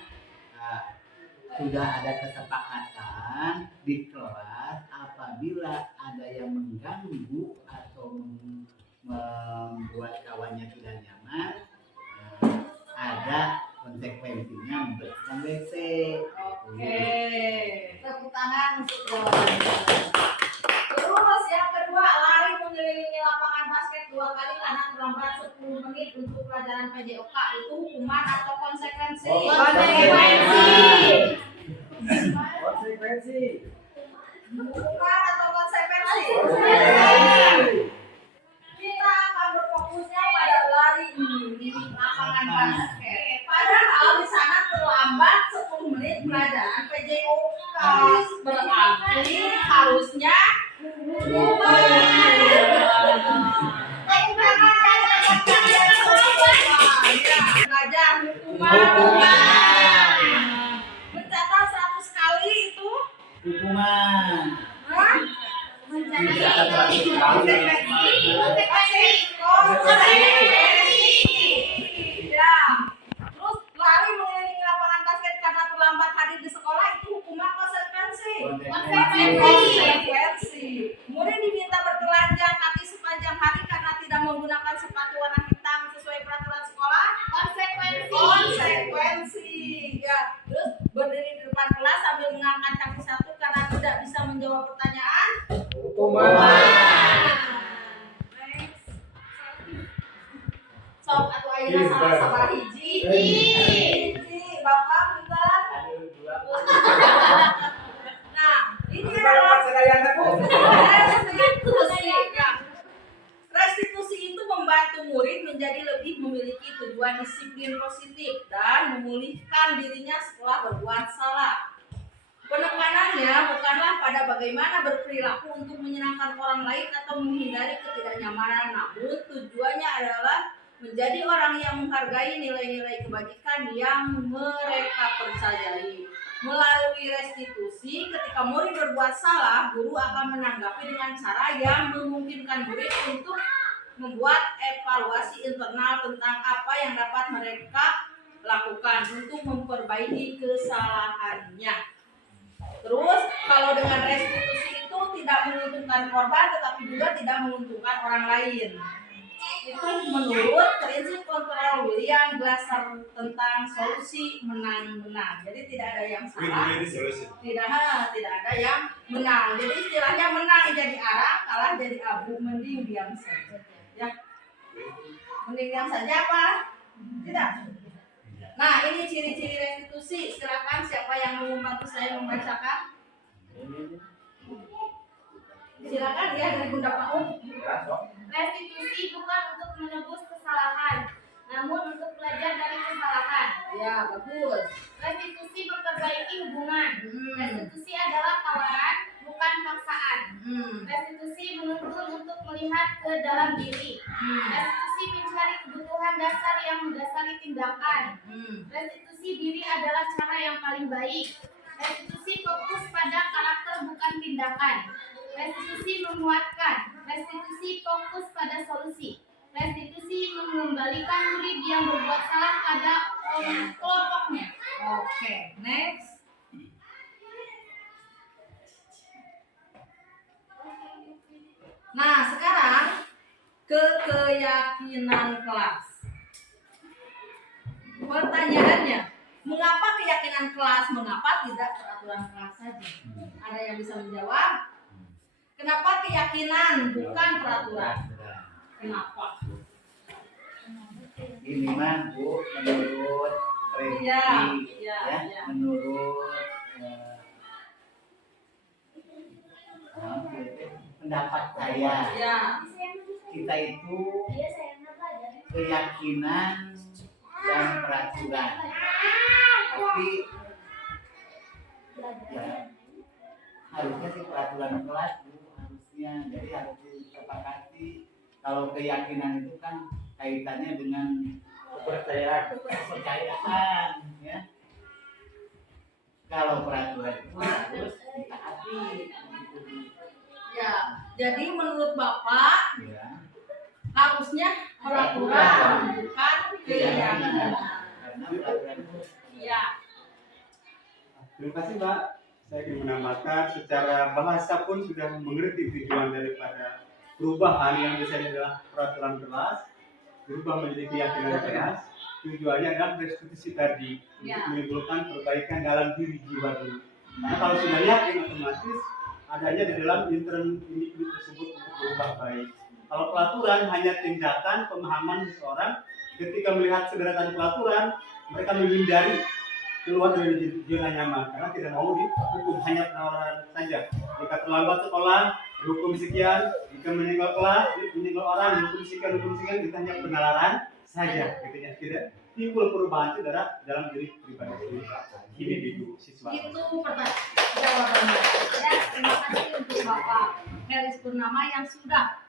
sudah ada kesepakatan di kelas apabila ada yang mengganggu atau membuat kawannya tidak nyaman, ada konsekuensinya membersihkan WC. Oke, tepuk tangan untuk jawabannya. Terus yang kedua, lari mengelilingi lapangan basket 2 kali karena terlambat 10 menit untuk pelajaran PJOK itu hukuman atau konsekuensi? Konsekuensi. Hukuman atau konsekuensi? Kita akan berfokusnya pada lari mengelilingi lapangan basket. Padahal di sana terlambat 10 menit pelajaran PJOK. berarti harusnya belajar hukuman. Mencatat 100 kali itu Hukuman. hah? Mencatat 100 kali. Ya. Terus lari mengelilingi lapangan basket karena terlambat hadir di sekolah itu hukuman konsekuensi. Konsekuensi. Murid diminta bertelanjang kaki sepanjang hari karena tidak menggunakan sepatu warna hitam sesuai peraturan sekolah. Konsekuensi. Ya. Terus berdiri di depan kelas sambil mengangkat kaki satu karena tidak bisa menjawab pertanyaan. Sok atau ayeuna salah hiji. Bapak bentar. Nah, ini adalah restitusi. Ya. Restitusi itu membantu murid menjadi lebih memiliki tujuan disiplin positif dan memulihkan dirinya setelah berbuat salah. Penekanannya bukanlah pada bagaimana berperilaku untuk menyenangkan orang lain atau menghindari ketidaknyamanan, namun tujuannya adalah menjadi orang yang menghargai nilai-nilai kebajikan yang mereka percayai. Melalui restitusi, ketika murid berbuat salah, guru akan menanggapi dengan cara yang memungkinkan murid untuk membuat evaluasi internal tentang apa yang dapat mereka lakukan untuk memperbaiki kesalahannya. Terus, kalau dengan restitusi itu tidak menguntungkan korban, tetapi juga tidak menguntungkan orang lain. Itu menurut prinsip kontrol William Glasser tentang solusi menang-menang. Jadi tidak ada yang salah, tidak ada yang menang. Jadi istilahnya menang jadi arang, kalah jadi abu, mending diam saja. Ya, mending diam saja apa? Tidak. Nah, ini ciri-ciri restitusi. Silakan siapa yang mau membantu saya membacakan? Silakan ya dari Bunda Paung. Restitusi bukan untuk menebus kesalahan, namun untuk belajar dari kesalahan. Ya, bagus. Restitusi memperbaiki hubungan. Restitusi adalah tawaran, bukan paksaan. Restitusi menuntun untuk melihat ke dalam diri. Restitusi mencari kebutuhan dasar yang mendasari tindakan. Restitusi diri adalah cara yang paling baik. Restitusi fokus pada karakter bukan tindakan. Restitusi menguatkan. Restitusi fokus pada solusi. Restitusi mengembalikan murid yang berbuat salah pada kelompoknya. Oke, next. Nah, sekarang keyakinan kelas. Pertanyaannya, mengapa keyakinan kelas? Mengapa tidak peraturan kelas saja? Ada yang bisa menjawab? Kenapa keyakinan bukan peraturan? Kenapa? Ini mah Bu, menurut prediksi Ya. menurut pendapat saya, Ya. kita itu keyakinan dan peraturan. Tapi ya, harusnya sih peraturan kelas Bu, harusnya. Jadi harus disepakati kalau keyakinan itu kan kaitannya dengan kepercayaan ya. Kalau peraturan itu harus ditaati. Ya. Jadi menurut Bapak Ya. harusnya peraturan bukan keyakinan. Karena peraturan itu Iya. Terima kasih Mbak. Saya ingin menambahkan secara bahasa pun sudah mengerti tujuan daripada perubahan yang bisa adalah peraturan kelas berubah menjadi keyakinan kelas. Tujuannya adalah restitusi tadi untuk menimbulkan perbaikan dalam diri jiwa dulu. Karena kalau sudah yakin otomatis adanya di dalam individu tersebut untuk berubah baik. Kalau pelaturan hanya tindakan pemahaman seseorang, ketika melihat sederetan pelaturan, mereka menghindari keluar dari zona nyaman karena tidak mau dihukum, hanya penawaran saja. Jika terlambat sekolah, dihukum sekian. Jika meninggal kelas, meninggal orang, dihukum sekian, itu hanya penalaran saja, gitu ya. Tidak timbul perubahan saudara dalam diri pribadi individu siswa. Itu jawabannya. Ya, terima kasih untuk Bapak Heris Purnama yang sudah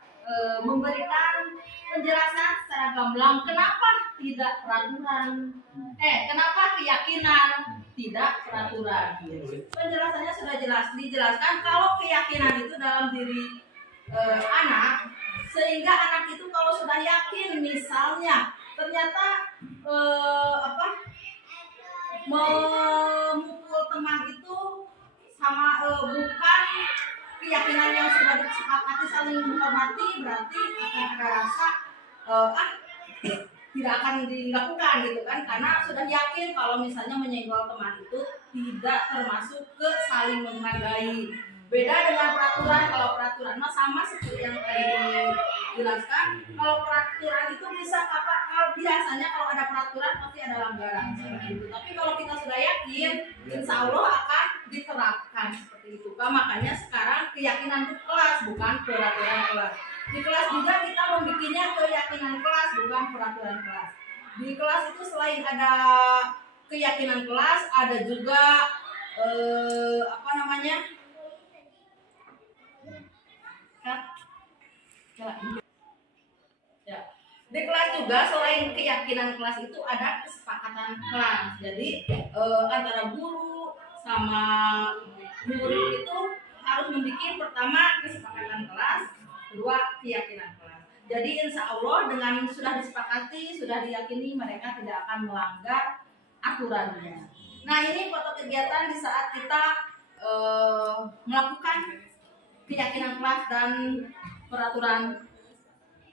memberikan penjelasan secara gamblang kenapa tidak peraturan, kenapa keyakinan tidak peraturan. Penjelasannya sudah dijelaskan kalau keyakinan itu dalam diri anak, sehingga anak itu kalau sudah yakin misalnya ternyata memukul teman itu sama bukan keyakinan yang sudah disepakati saling menghormati, berarti akan ada rasa tidak akan dilakukan gitu kan, karena sudah yakin kalau misalnya menyenggol teman itu tidak termasuk ke saling menghargai. Beda dengan peraturan. Kalau peraturan mah sama seperti yang tadi dijelaskan. Kalau peraturan itu bisa kalau biasanya kalau ada peraturan pasti ada langgaran seperti itu. Tapi kalau kita sudah yakin, insya Allah akan diterapkan seperti itu. Makanya sekarang keyakinan di kelas bukan peraturan kelas. Di kelas juga kita membikinnya keyakinan kelas bukan peraturan kelas. Di kelas itu selain ada keyakinan kelas, ada juga Ya. Di kelas juga selain keyakinan kelas itu ada kesepakatan kelas. Jadi antara guru sama murid itu harus membuat pertama kesepakatan kelas, kedua keyakinan kelas. Jadi insya Allah dengan sudah disepakati, sudah diyakini mereka tidak akan melanggar aturannya. Nah ini foto kegiatan di saat kita melakukan keyakinan kelas dan peraturan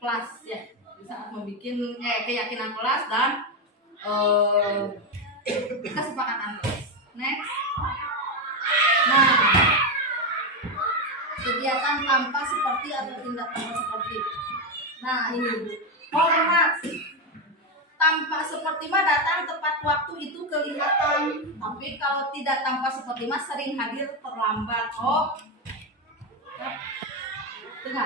kelas ya, di saat membuat keyakinan kelas dan kesepakatan kelas. Next. Nah, kegiatan tanpa seperti atau tindak tanpa seperti. Nah ini hormat. Tanpa seperti mah datang tepat waktu itu kelihatan, tapi kalau tidak tanpa seperti mah sering hadir terlambat. Dengar.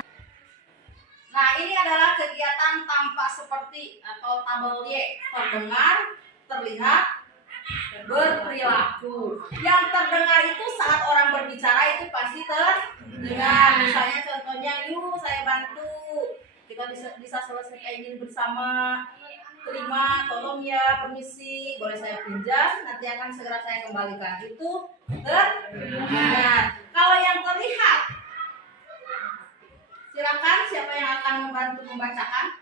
Nah ini adalah kegiatan tanpa seperti atau tabel Y. Terdengar, terlihat, berperilaku. Yang terdengar itu saat orang berbicara itu pasti terdengar. Misalnya contohnya, yuk saya bantu, kita bisa selesaikan ini bersama. Terima, tolong ya, permisi, boleh saya pinjam, nanti akan segera saya kembalikan. Itu terdengar. Kalau yang terlihat, silakan siapa yang akan membantu membacakan?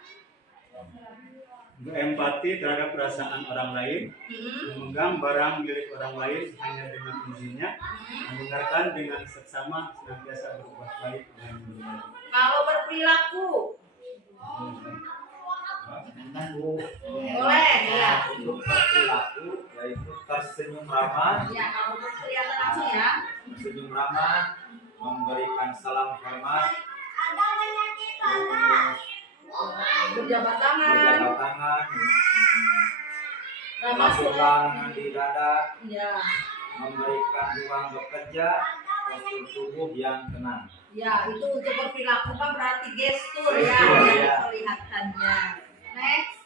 Berempati terhadap perasaan orang lain, memegang barang milik orang lain hanya dengan izinnya, mendengarkan dengan seksama, senantiasa berbuat baik dan berbuat. Kalau berperilaku, boleh ya. Untuk perilaku yaitu tersenyum ramah, Ya kalau kelihatan langsung ya. tersenyum ramah, memberikan salam hormat, Berjabat tangan, berjabat tangan, ramah melakukan di dada, ya. memberikan ruang bekerja, postur tubuh yang tenang. Ya itu untuk berperilaku kan berarti gestur ya, Gestur, yang ya. terlihatkannya. Next.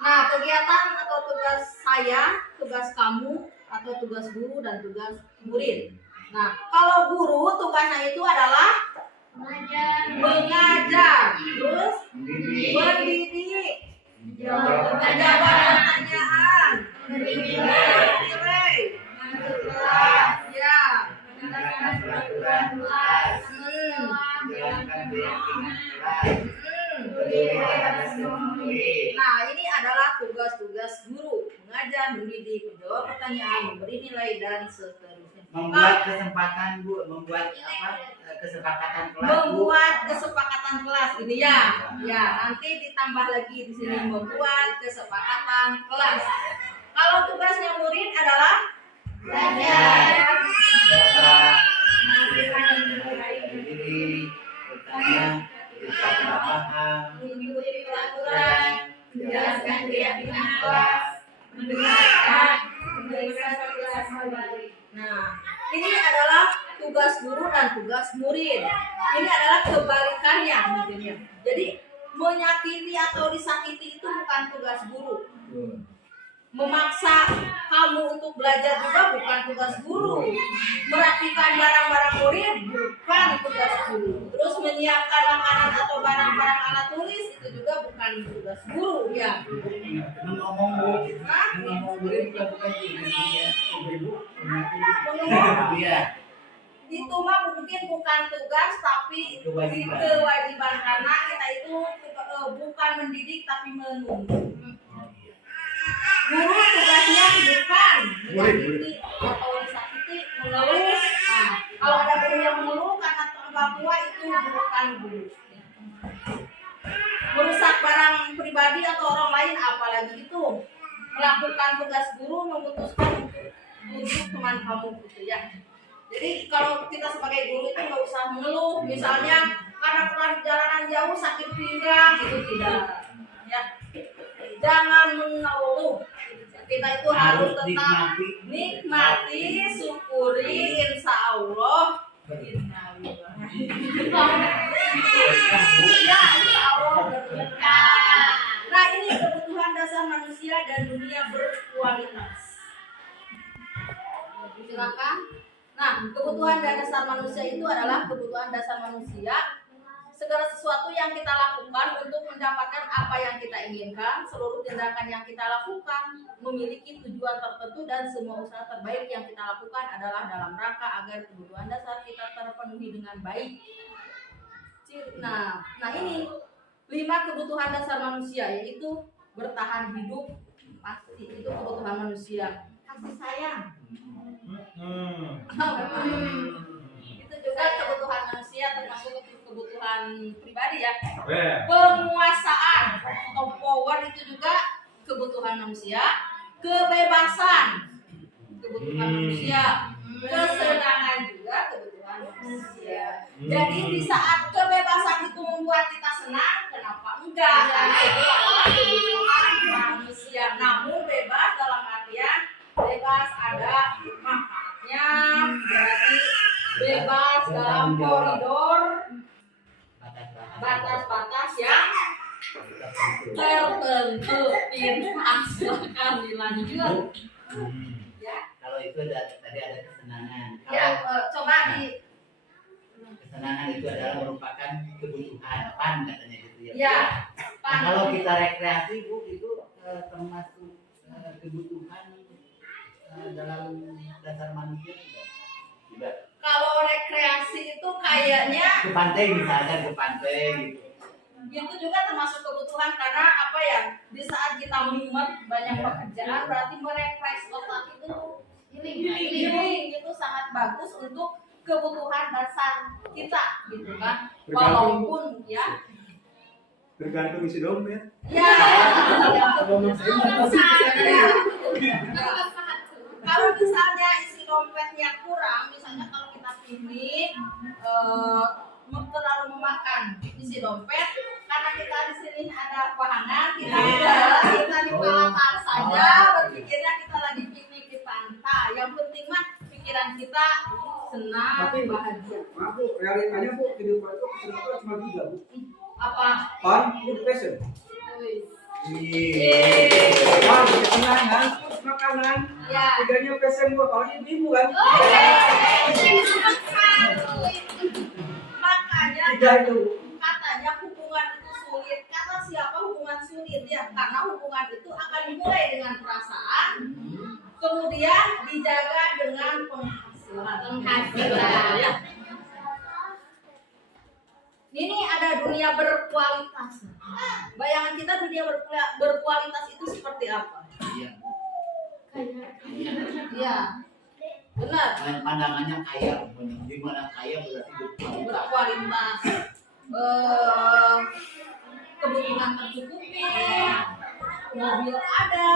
Nah kegiatan atau tugas saya, tugas kamu atau tugas guru dan tugas murid. Nah kalau guru tugasnya itu adalah mengajar, terus mendidik, menjawab pertanyaan, menilai, ya. Nah ini adalah tugas-tugas guru, mengajar, mendidik, menjawab pertanyaan, memberi nilai dan seterusnya. Membuat kesempatan kesepakatan kelas. Membuat kesepakatan kelas ini ya, nanti ditambah lagi di sini membuat kesepakatan kelas. Kalau tugasnya murid adalah belajar, Diri, bertanya, kita lapangan, mengikuti peraturan, menjelaskan keyakinan kelas, mendengarkan, memeriksa kelas kembali. Nah, ini adalah tugas guru dan tugas murid. Ini adalah kebalikannya mungkin ya. Jadi menyakiti atau disakiti itu bukan tugas guru. Memaksa kamu untuk belajar juga bukan tugas guru. Merapikan barang-barang murid bukan tugas guru. Terus menyiapkan makanan atau barang-barang alat tulis itu juga bukan tugas guru ya. Ngomong Bu, ngomong murid juga bukan ibu. Iya. Itu mah mungkin bukan tugas tapi kewajiban karena kita itu bukan mendidik tapi menuntut. Guru tugasnya bukan menyakiti atau disakiti, mengeluh. Nah, kalau ada guru yang mengeluh karena tambah tua itu bukan guru. Merusak barang pribadi atau orang lain apalagi itu. Melakukan tugas guru memutuskan untuk teman kamu gitu ya. Jadi kalau kita sebagai guru itu nggak usah mengeluh, misalnya karena perjalanan jauh sakit pinggang itu tidak. Ya, jangan mengeluh. Kita itu harus tetap nikmati, syukuri, insya Allah. Nah ini kebutuhan dasar manusia dan dunia berkualitas. Silakan. Nah, kebutuhan dasar manusia itu adalah kebutuhan dasar manusia. Segala sesuatu yang kita lakukan untuk mendapatkan apa yang kita inginkan, seluruh tindakan yang kita lakukan memiliki tujuan tertentu dan semua usaha terbaik yang kita lakukan adalah dalam rangka agar kebutuhan dasar kita terpenuhi dengan baik. Nah ini 5 kebutuhan dasar manusia yaitu bertahan hidup, pasti itu kebutuhan manusia. Kasih sayang. Itu juga kebutuhan manusia termasuk kebutuhan pribadi ya. Penguasaan atau power itu juga kebutuhan manusia. Kebebasan kebutuhan manusia. Kesenangan juga kebutuhan manusia. Jadi di saat kebebasan itu membuat kita senang, kenapa enggak? Karena itu adalah kebutuhan manusia. Namun bebas dalam artian bebas ada manfaatnya, berarti bebas dalam koridor batas-batas yang tertentu. Silakan dilanjut. Ya. Kalau itu tadi ada kesenangan. Ya, coba di kesenangan itu adalah merupakan kebutuhan pan katanya gitu ya. Ya. Nah, kalau kita rekreasi Bu itu termasuk kebutuhan dalam dasar manusia tidak. Kalau rekreasi itu kayaknya Ke pantai misalkan ke pantai gitu. itu juga termasuk kebutuhan karena apa ya, di saat kita mumet banyak pekerjaan berarti merefresh otak itu healing itu sangat bagus untuk kebutuhan dasar kita gitu kan. Walaupun ya Tergantung isi dompet. ya kalau misalnya isi dompetnya kurang, misalnya kalau kita piknik terlalu memakan isi dompet karena kita di sini ada wahana, kita di Palatar saja berpikirnya kita lagi piknik di pantai. Yang penting mah pikiran kita senang, bahagia. Maaf Bu, realitanya Bu, kehidupan itu kesenangan cuma 3 Bu. Apa? Fun, food, passion. Yeay. Fun, kesenangan, food, makanan. Ya. Tiganya passion Bu, apalagi ibu kan. Makanya 3 itu. katanya hubungan itu sulit. Kata siapa hubungan sulit ya? Karena hubungan itu akan dimulai dengan perasaan, kemudian dijaga dengan penghasilan. Ya. Ini ada dunia berkualitas. Bayangan kita dunia berkualitas itu seperti apa? Iya. Iya. Benar. Pandangannya kaya, di mana kaya berarti Berkualitas. Kebutuhan tercukupi, mobil ada,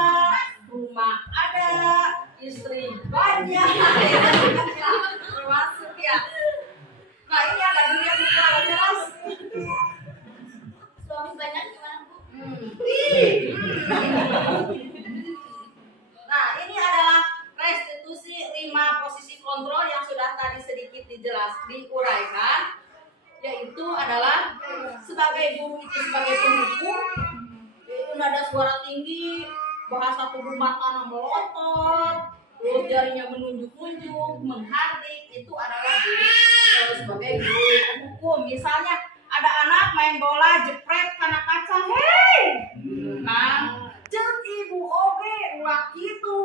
rumah ada, istri banyak, termasuk ya. Nah ini ada dunia berkualitas. Suami banyak gimana Bu? Nah ini adalah restitusi 5 posisi kontrol yang sudah tadi sedikit diuraikan, yaitu adalah sebagai guru itu sebagai penghukum, itu nada suara tinggi, bahasa tubuh mata melotot, terus jarinya menunjuk-nunjuk, menghardik, itu adalah diri sebagai guru penghukum. Misalnya ada anak main bola jepret karena kaca, hei, nah, cek ibu oke ulah gitu.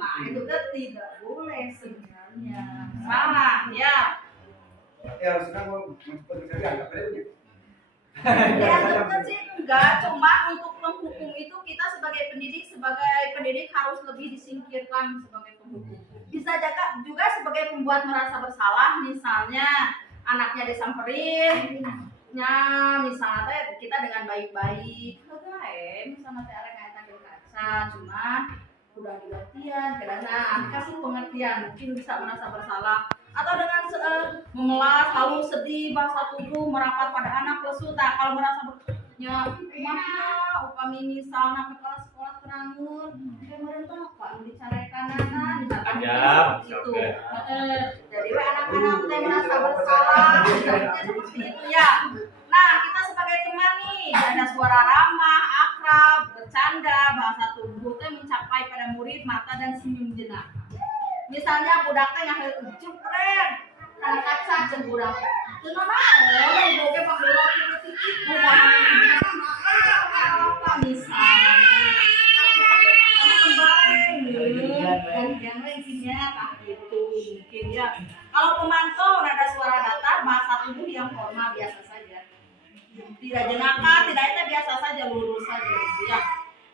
Nah itu kan tidak boleh sebenarnya, salah ya. Berarti harusnya mau mencari anggap aja. Ya tentu sih enggak, cuma untuk penghukum itu kita sebagai pendidik harus lebih disingkirkan sebagai penghukum. Bisa juga sebagai pembuat merasa bersalah, misalnya anaknya disamperin, misalnya kita dengan baik-baik, misalnya saya arek kaca kaca, cuma udah digantian, kadang kasih pengertian, mungkin bisa merasa bersalah. Atau dengan memelas, halu, sedih, bahasa tubuh merapat pada anak lesu. Nah, kalau merasa upami misalnya kepala sekolah terangun, kemarin apa dicarekan anak, misalkan itu. Jadi anak-anak teh merasa bersalah, seperti itu ya. Nah, kita sebagai teman nih, ada suara ramah, akrab, bercanda, bahasa tubuh teh mencapai pada murid, mata dan senyum jenak. Misalnya budak teh ngaheul jepret karena kaca jeung budak. Teu naon, ibu ge paheula titik apa misalnya. Dan intinya itu mungkin ya. Kalau pemantau nada suara datar, bahasa tubuh yang formal biasa saja. Tidak jenaka, tidak itu biasa saja, lurus saja ya.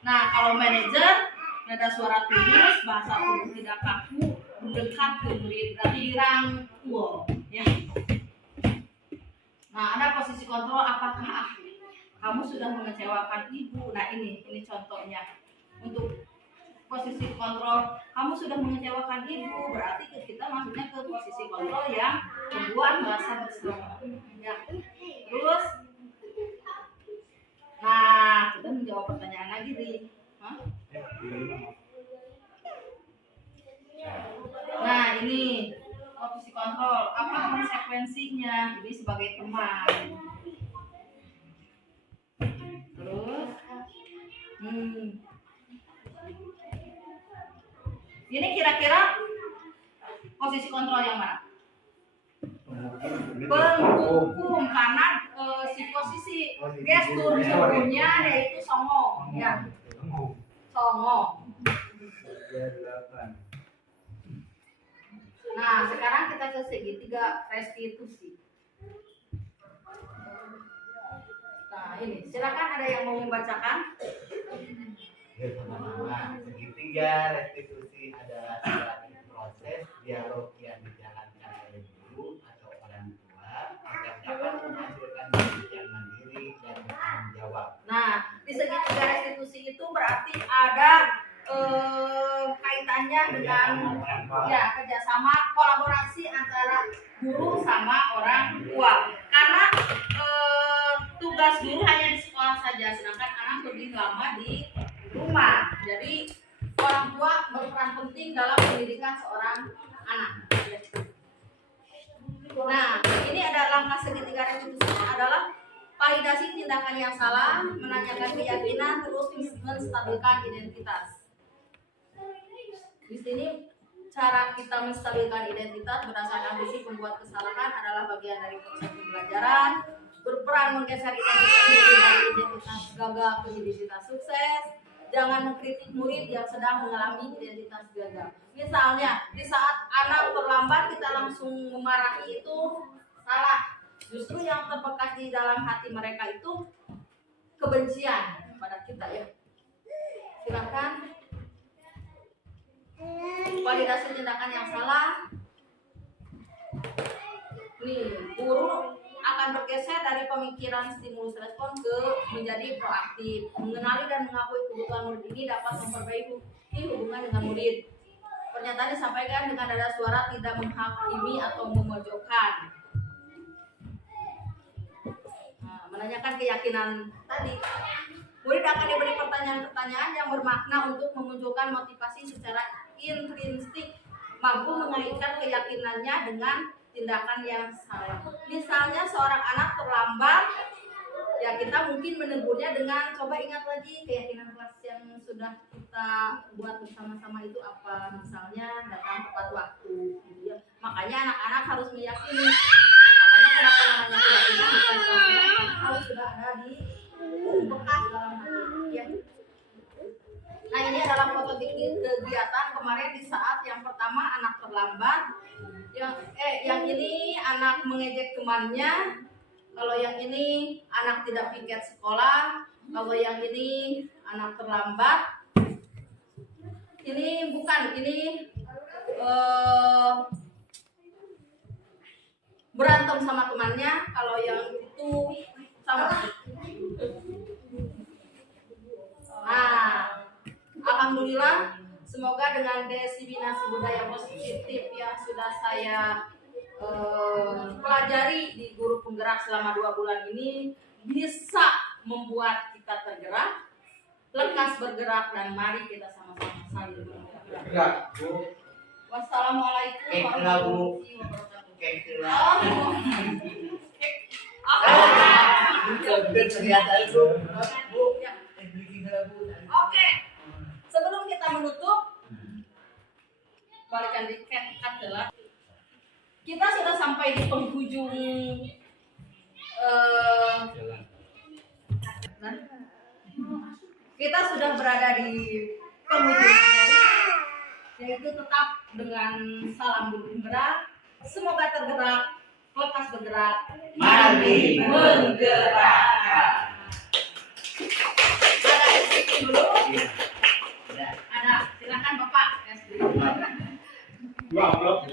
Nah, kalau manajer nada suara tulus, bahasa tubuh tidak kaku, mendekat ke murid, berarti dirangkul ya. Nah, ada posisi kontrol, apakah kamu sudah mengecewakan ibu? Nah, ini contohnya. Untuk posisi kontrol, kamu sudah mengecewakan ibu, berarti kita maksudnya ke posisi kontrol yang membuat merasa bersalah ya. Terus nah, kita menjawab pertanyaan lagi nih. Nah, ini posisi kontrol, apa konsekuensinya? Ini sebagai teman. Terus ini kira-kira posisi kontrol yang mana? Penghukum, karena si posisi gestur tubuhnya yaitu songong ya. Songong. Nah, sekarang kita ke segitiga restitusi. Nah, ini silakan, ada yang mau membacakan? Sama-sama. Segitiga restitusi adalah suatu proses dialog yang dijalankan oleh guru atau orang tua agar dapat menghasilkan didik yang mandiri dan bertanggung jawab. Nah, di segitiga restitusi itu berarti ada kaitannya dengan ya kerjasama, kolaborasi antara guru sama orang tua. Karena tugas guru hanya di sekolah saja, sedangkan anak lebih lama di rumah. Jadi orang tua berperan penting dalam pendidikan seorang anak. Nah, ini ada langkah segitiga restitusi adalah validasi tindakan yang salah, menanyakan keyakinan, terus menstabilkan identitas. Di sini cara kita menstabilkan identitas berdasarkan visi pembuat kesalahan adalah bagian dari proses pembelajaran, berperan menggeser identitas dari identitas gagal ke identitas sukses. Jangan mengkritik murid yang sedang mengalami identitas gagal. Misalnya, di saat anak terlambat kita langsung memarahi, itu salah. Justru yang terbekas di dalam hati mereka itu kebencian kepada kita ya. Silakan. Validasi tindakan yang salah. Nih, guru akan bergeser dari pemikiran stimulus respon ke menjadi proaktif. Mengenali dan mengakui kebutuhan murid ini dapat memperbaiki hubungan dengan murid. Pernyataan disampaikan dengan nada suara tidak menghakimi atau memojokkan. Nah, menanyakan keyakinan tadi. Murid akan diberi pertanyaan-pertanyaan yang bermakna untuk memunculkan motivasi secara intrinsik, mampu mengaitkan keyakinannya dengan tindakan yang salah. Misalnya seorang anak terlambat Ya kita mungkin menegurnya dengan coba ingat lagi keyakinan kelas yang sudah kita buat bersama-sama itu apa, misalnya datang tepat waktu gitu ya. Makanya anak-anak harus meyakini, makanya kenapa namanya keyakinan bukan keyakinan, karena harus sudah ada di bekas dalam hati ya. Nah ini adalah foto kegiatan kemarin di saat yang pertama anak terlambat, yang ini anak mengejek temannya, kalau yang ini anak tidak piket sekolah, kalau yang ini anak terlambat. Ini bukan, ini berantem sama temannya, kalau yang itu sama. Nah, alhamdulillah, semoga dengan desiminasi budaya positif yang sudah saya pelajari di guru penggerak selama 2 bulan ini bisa membuat kita tergerak, lekas bergerak, dan mari kita sama-sama saling bergerak. Wassalamualaikum warahmatullahi wabarakatuh. Oke, sebelum kita menutup, balikan di adalah kita sudah sampai di penghujung kita sudah berada di penghujung materi, yaitu tetap dengan salam guru penggerak. Semoga tergerak, lekas bergerak, Mari menggerak. Ada SPP dulu? Ada, silakan Bapak. Dua amplop.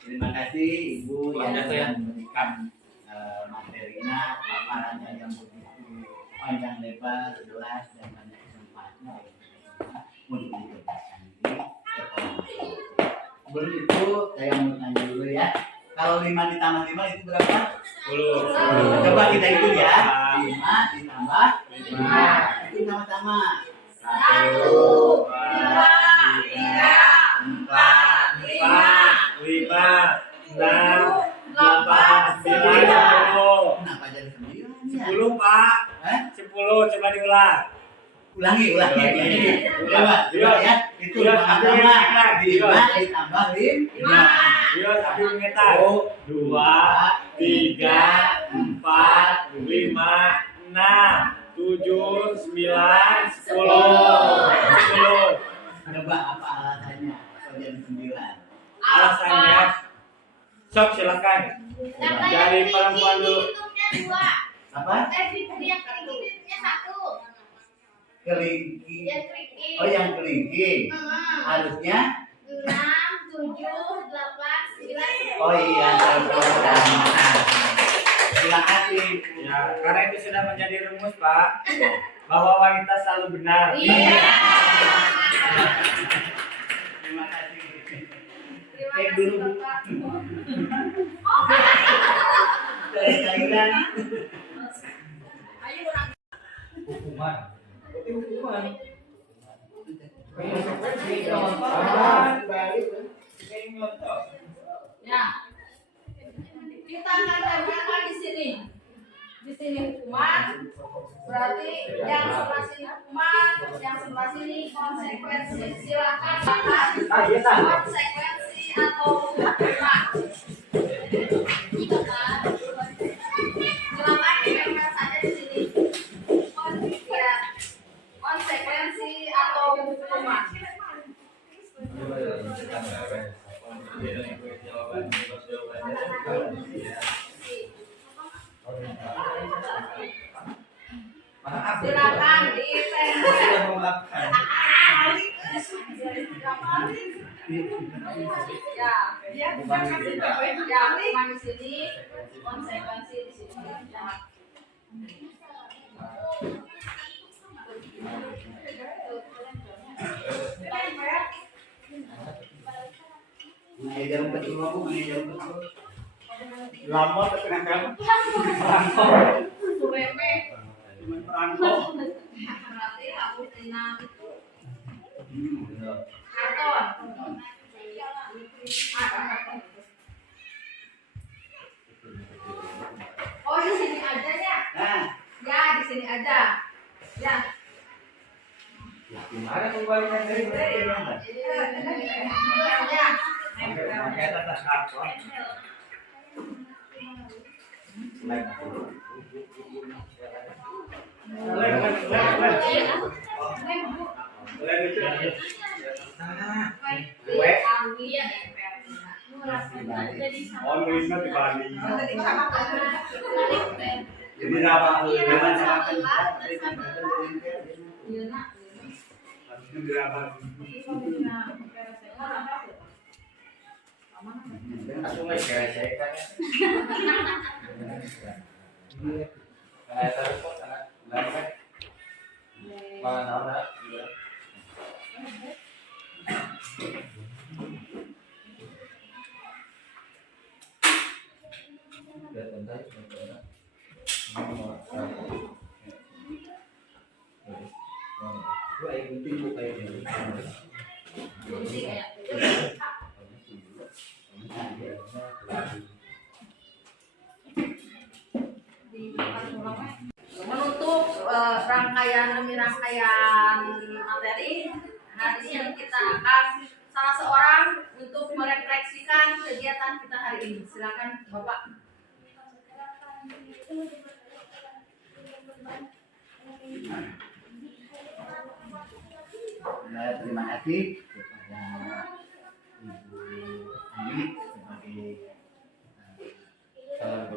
Terima kasih Ibu yang telah memberikan materinya, paparannya yang begitu panjang lebar, jelas, dan banyak manfaatnya untuk dikerjakan di sekolah. Sebelum itu saya mau tanya dulu ya, kalau 5 ditambah 5 itu berapa? 10. Coba kita hitung ya. 5 ditambah 5. Itu sama-sama. 1, 2, 3, 4, 5, 6, 8, 9, 10. Kenapa jadi 9? 10 Pak. 10 coba diulang. Ulangi. Coba ya. Itu sama-sama. 5 ditambah 5. Yuk, tapi mengetar. 2, 3, 4, 5, 6, 7, 9, 10. Coba apa alasannya? Kok jadi 9? Alasannya, sok silakan. Dari perempuan dulu. Apa? Yang kelingkingnya 1. Kelingking. Yang kelingking. Oh, yang kelingking. Harusnya 6, 7, 8, 9. oh iya, terima kasih. Ya, karena itu sudah menjadi rumus Pak, bahwa wanita selalu benar. Iya. Terima kasih. Terima Cek kasih dulu. Bapak. Cairan. Ayo orang. Hukuman. Ya. Kita akan tempelkan di sini. Di sini hukuman. Berarti yang sebelah sini hukuman, terus yang sebelah sini konsekuensi. Silakan konsekuensi atau hukuman. Silakan ditempel saja di sini. Ya. Konsekuensi atau hukuman. Silakan ditempel. Ya, dia bukan kasih poin ya, cuma di sini konsekuensi di sini. Ya. Jam betul aku jam betul. Lama terkenal. Sureme. Merantau. Berarti aku tenang itu. Karton. Ada karton. sini aja. Ya. Ya, gimana kembalikan dari mereka? Ya. Pakai atas karton. Oh, nulisnya di Bali. Jadi apa? Jangan sampai Harusnya dirabah. Langsung aja gesekan. Kayak taruh kok anak. Mana orang? Menutup rangkaian demi rangkaian materi, hari ini kita akan salah seorang untuk merefleksikan kegiatan kita hari ini. Silakan Bapak. Terima kasih kepada Ibu Andi sebagai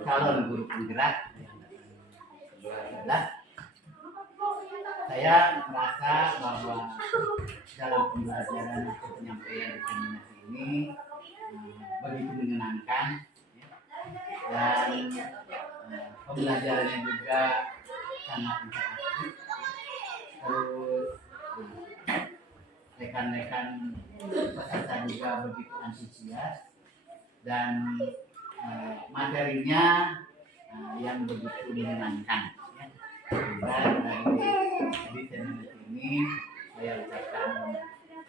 calon guru penggerak yang datang. Saya merasa bahwa dalam pembelajaran atau penyampaian diseminasi ini begitu menyenangkan, ya. Dan pembelajarannya juga sangat interaktif. Terus rekan-rekan peserta juga begitu antusias dan materinya yang begitu menyenangkan, ya. Dan dari seminar ini saya ucapkan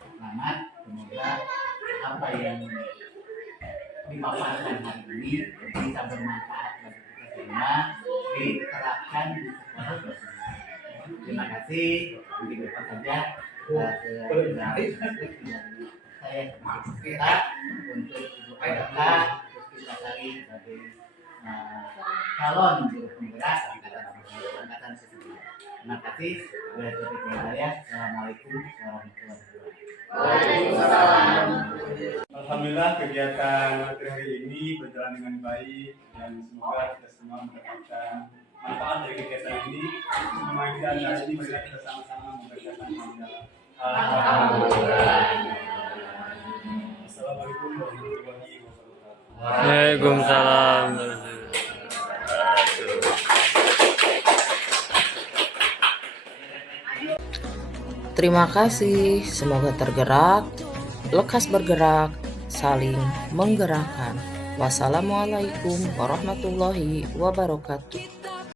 selamat, semoga apa yang dipaparkan hari ini bisa bermanfaat bagi kita semua, diterapkan di sekolah bersama. Terima kasih, begitu saja. Saya kita untuk Ibu Aida Puspitasari sebagai calon guru penggerak angkatan ke-9. Terima kasih. Assalamualaikum warahmatullahi wabarakatuh. Alhamdulillah kegiatan materi hari ini berjalan dengan baik dan semoga kita semua mendapatkan manfaat dari kegiatan ini. Semua yang kita hari ini marilah kita sama-sama mengerjakan mendalam. Assalamualaikum warahmatullahi wabarakatuh. Waalaikumsalam. Terima kasih, semoga tergerak, lekas bergerak, saling menggerakkan. Wassalamualaikum warahmatullahi wabarakatuh.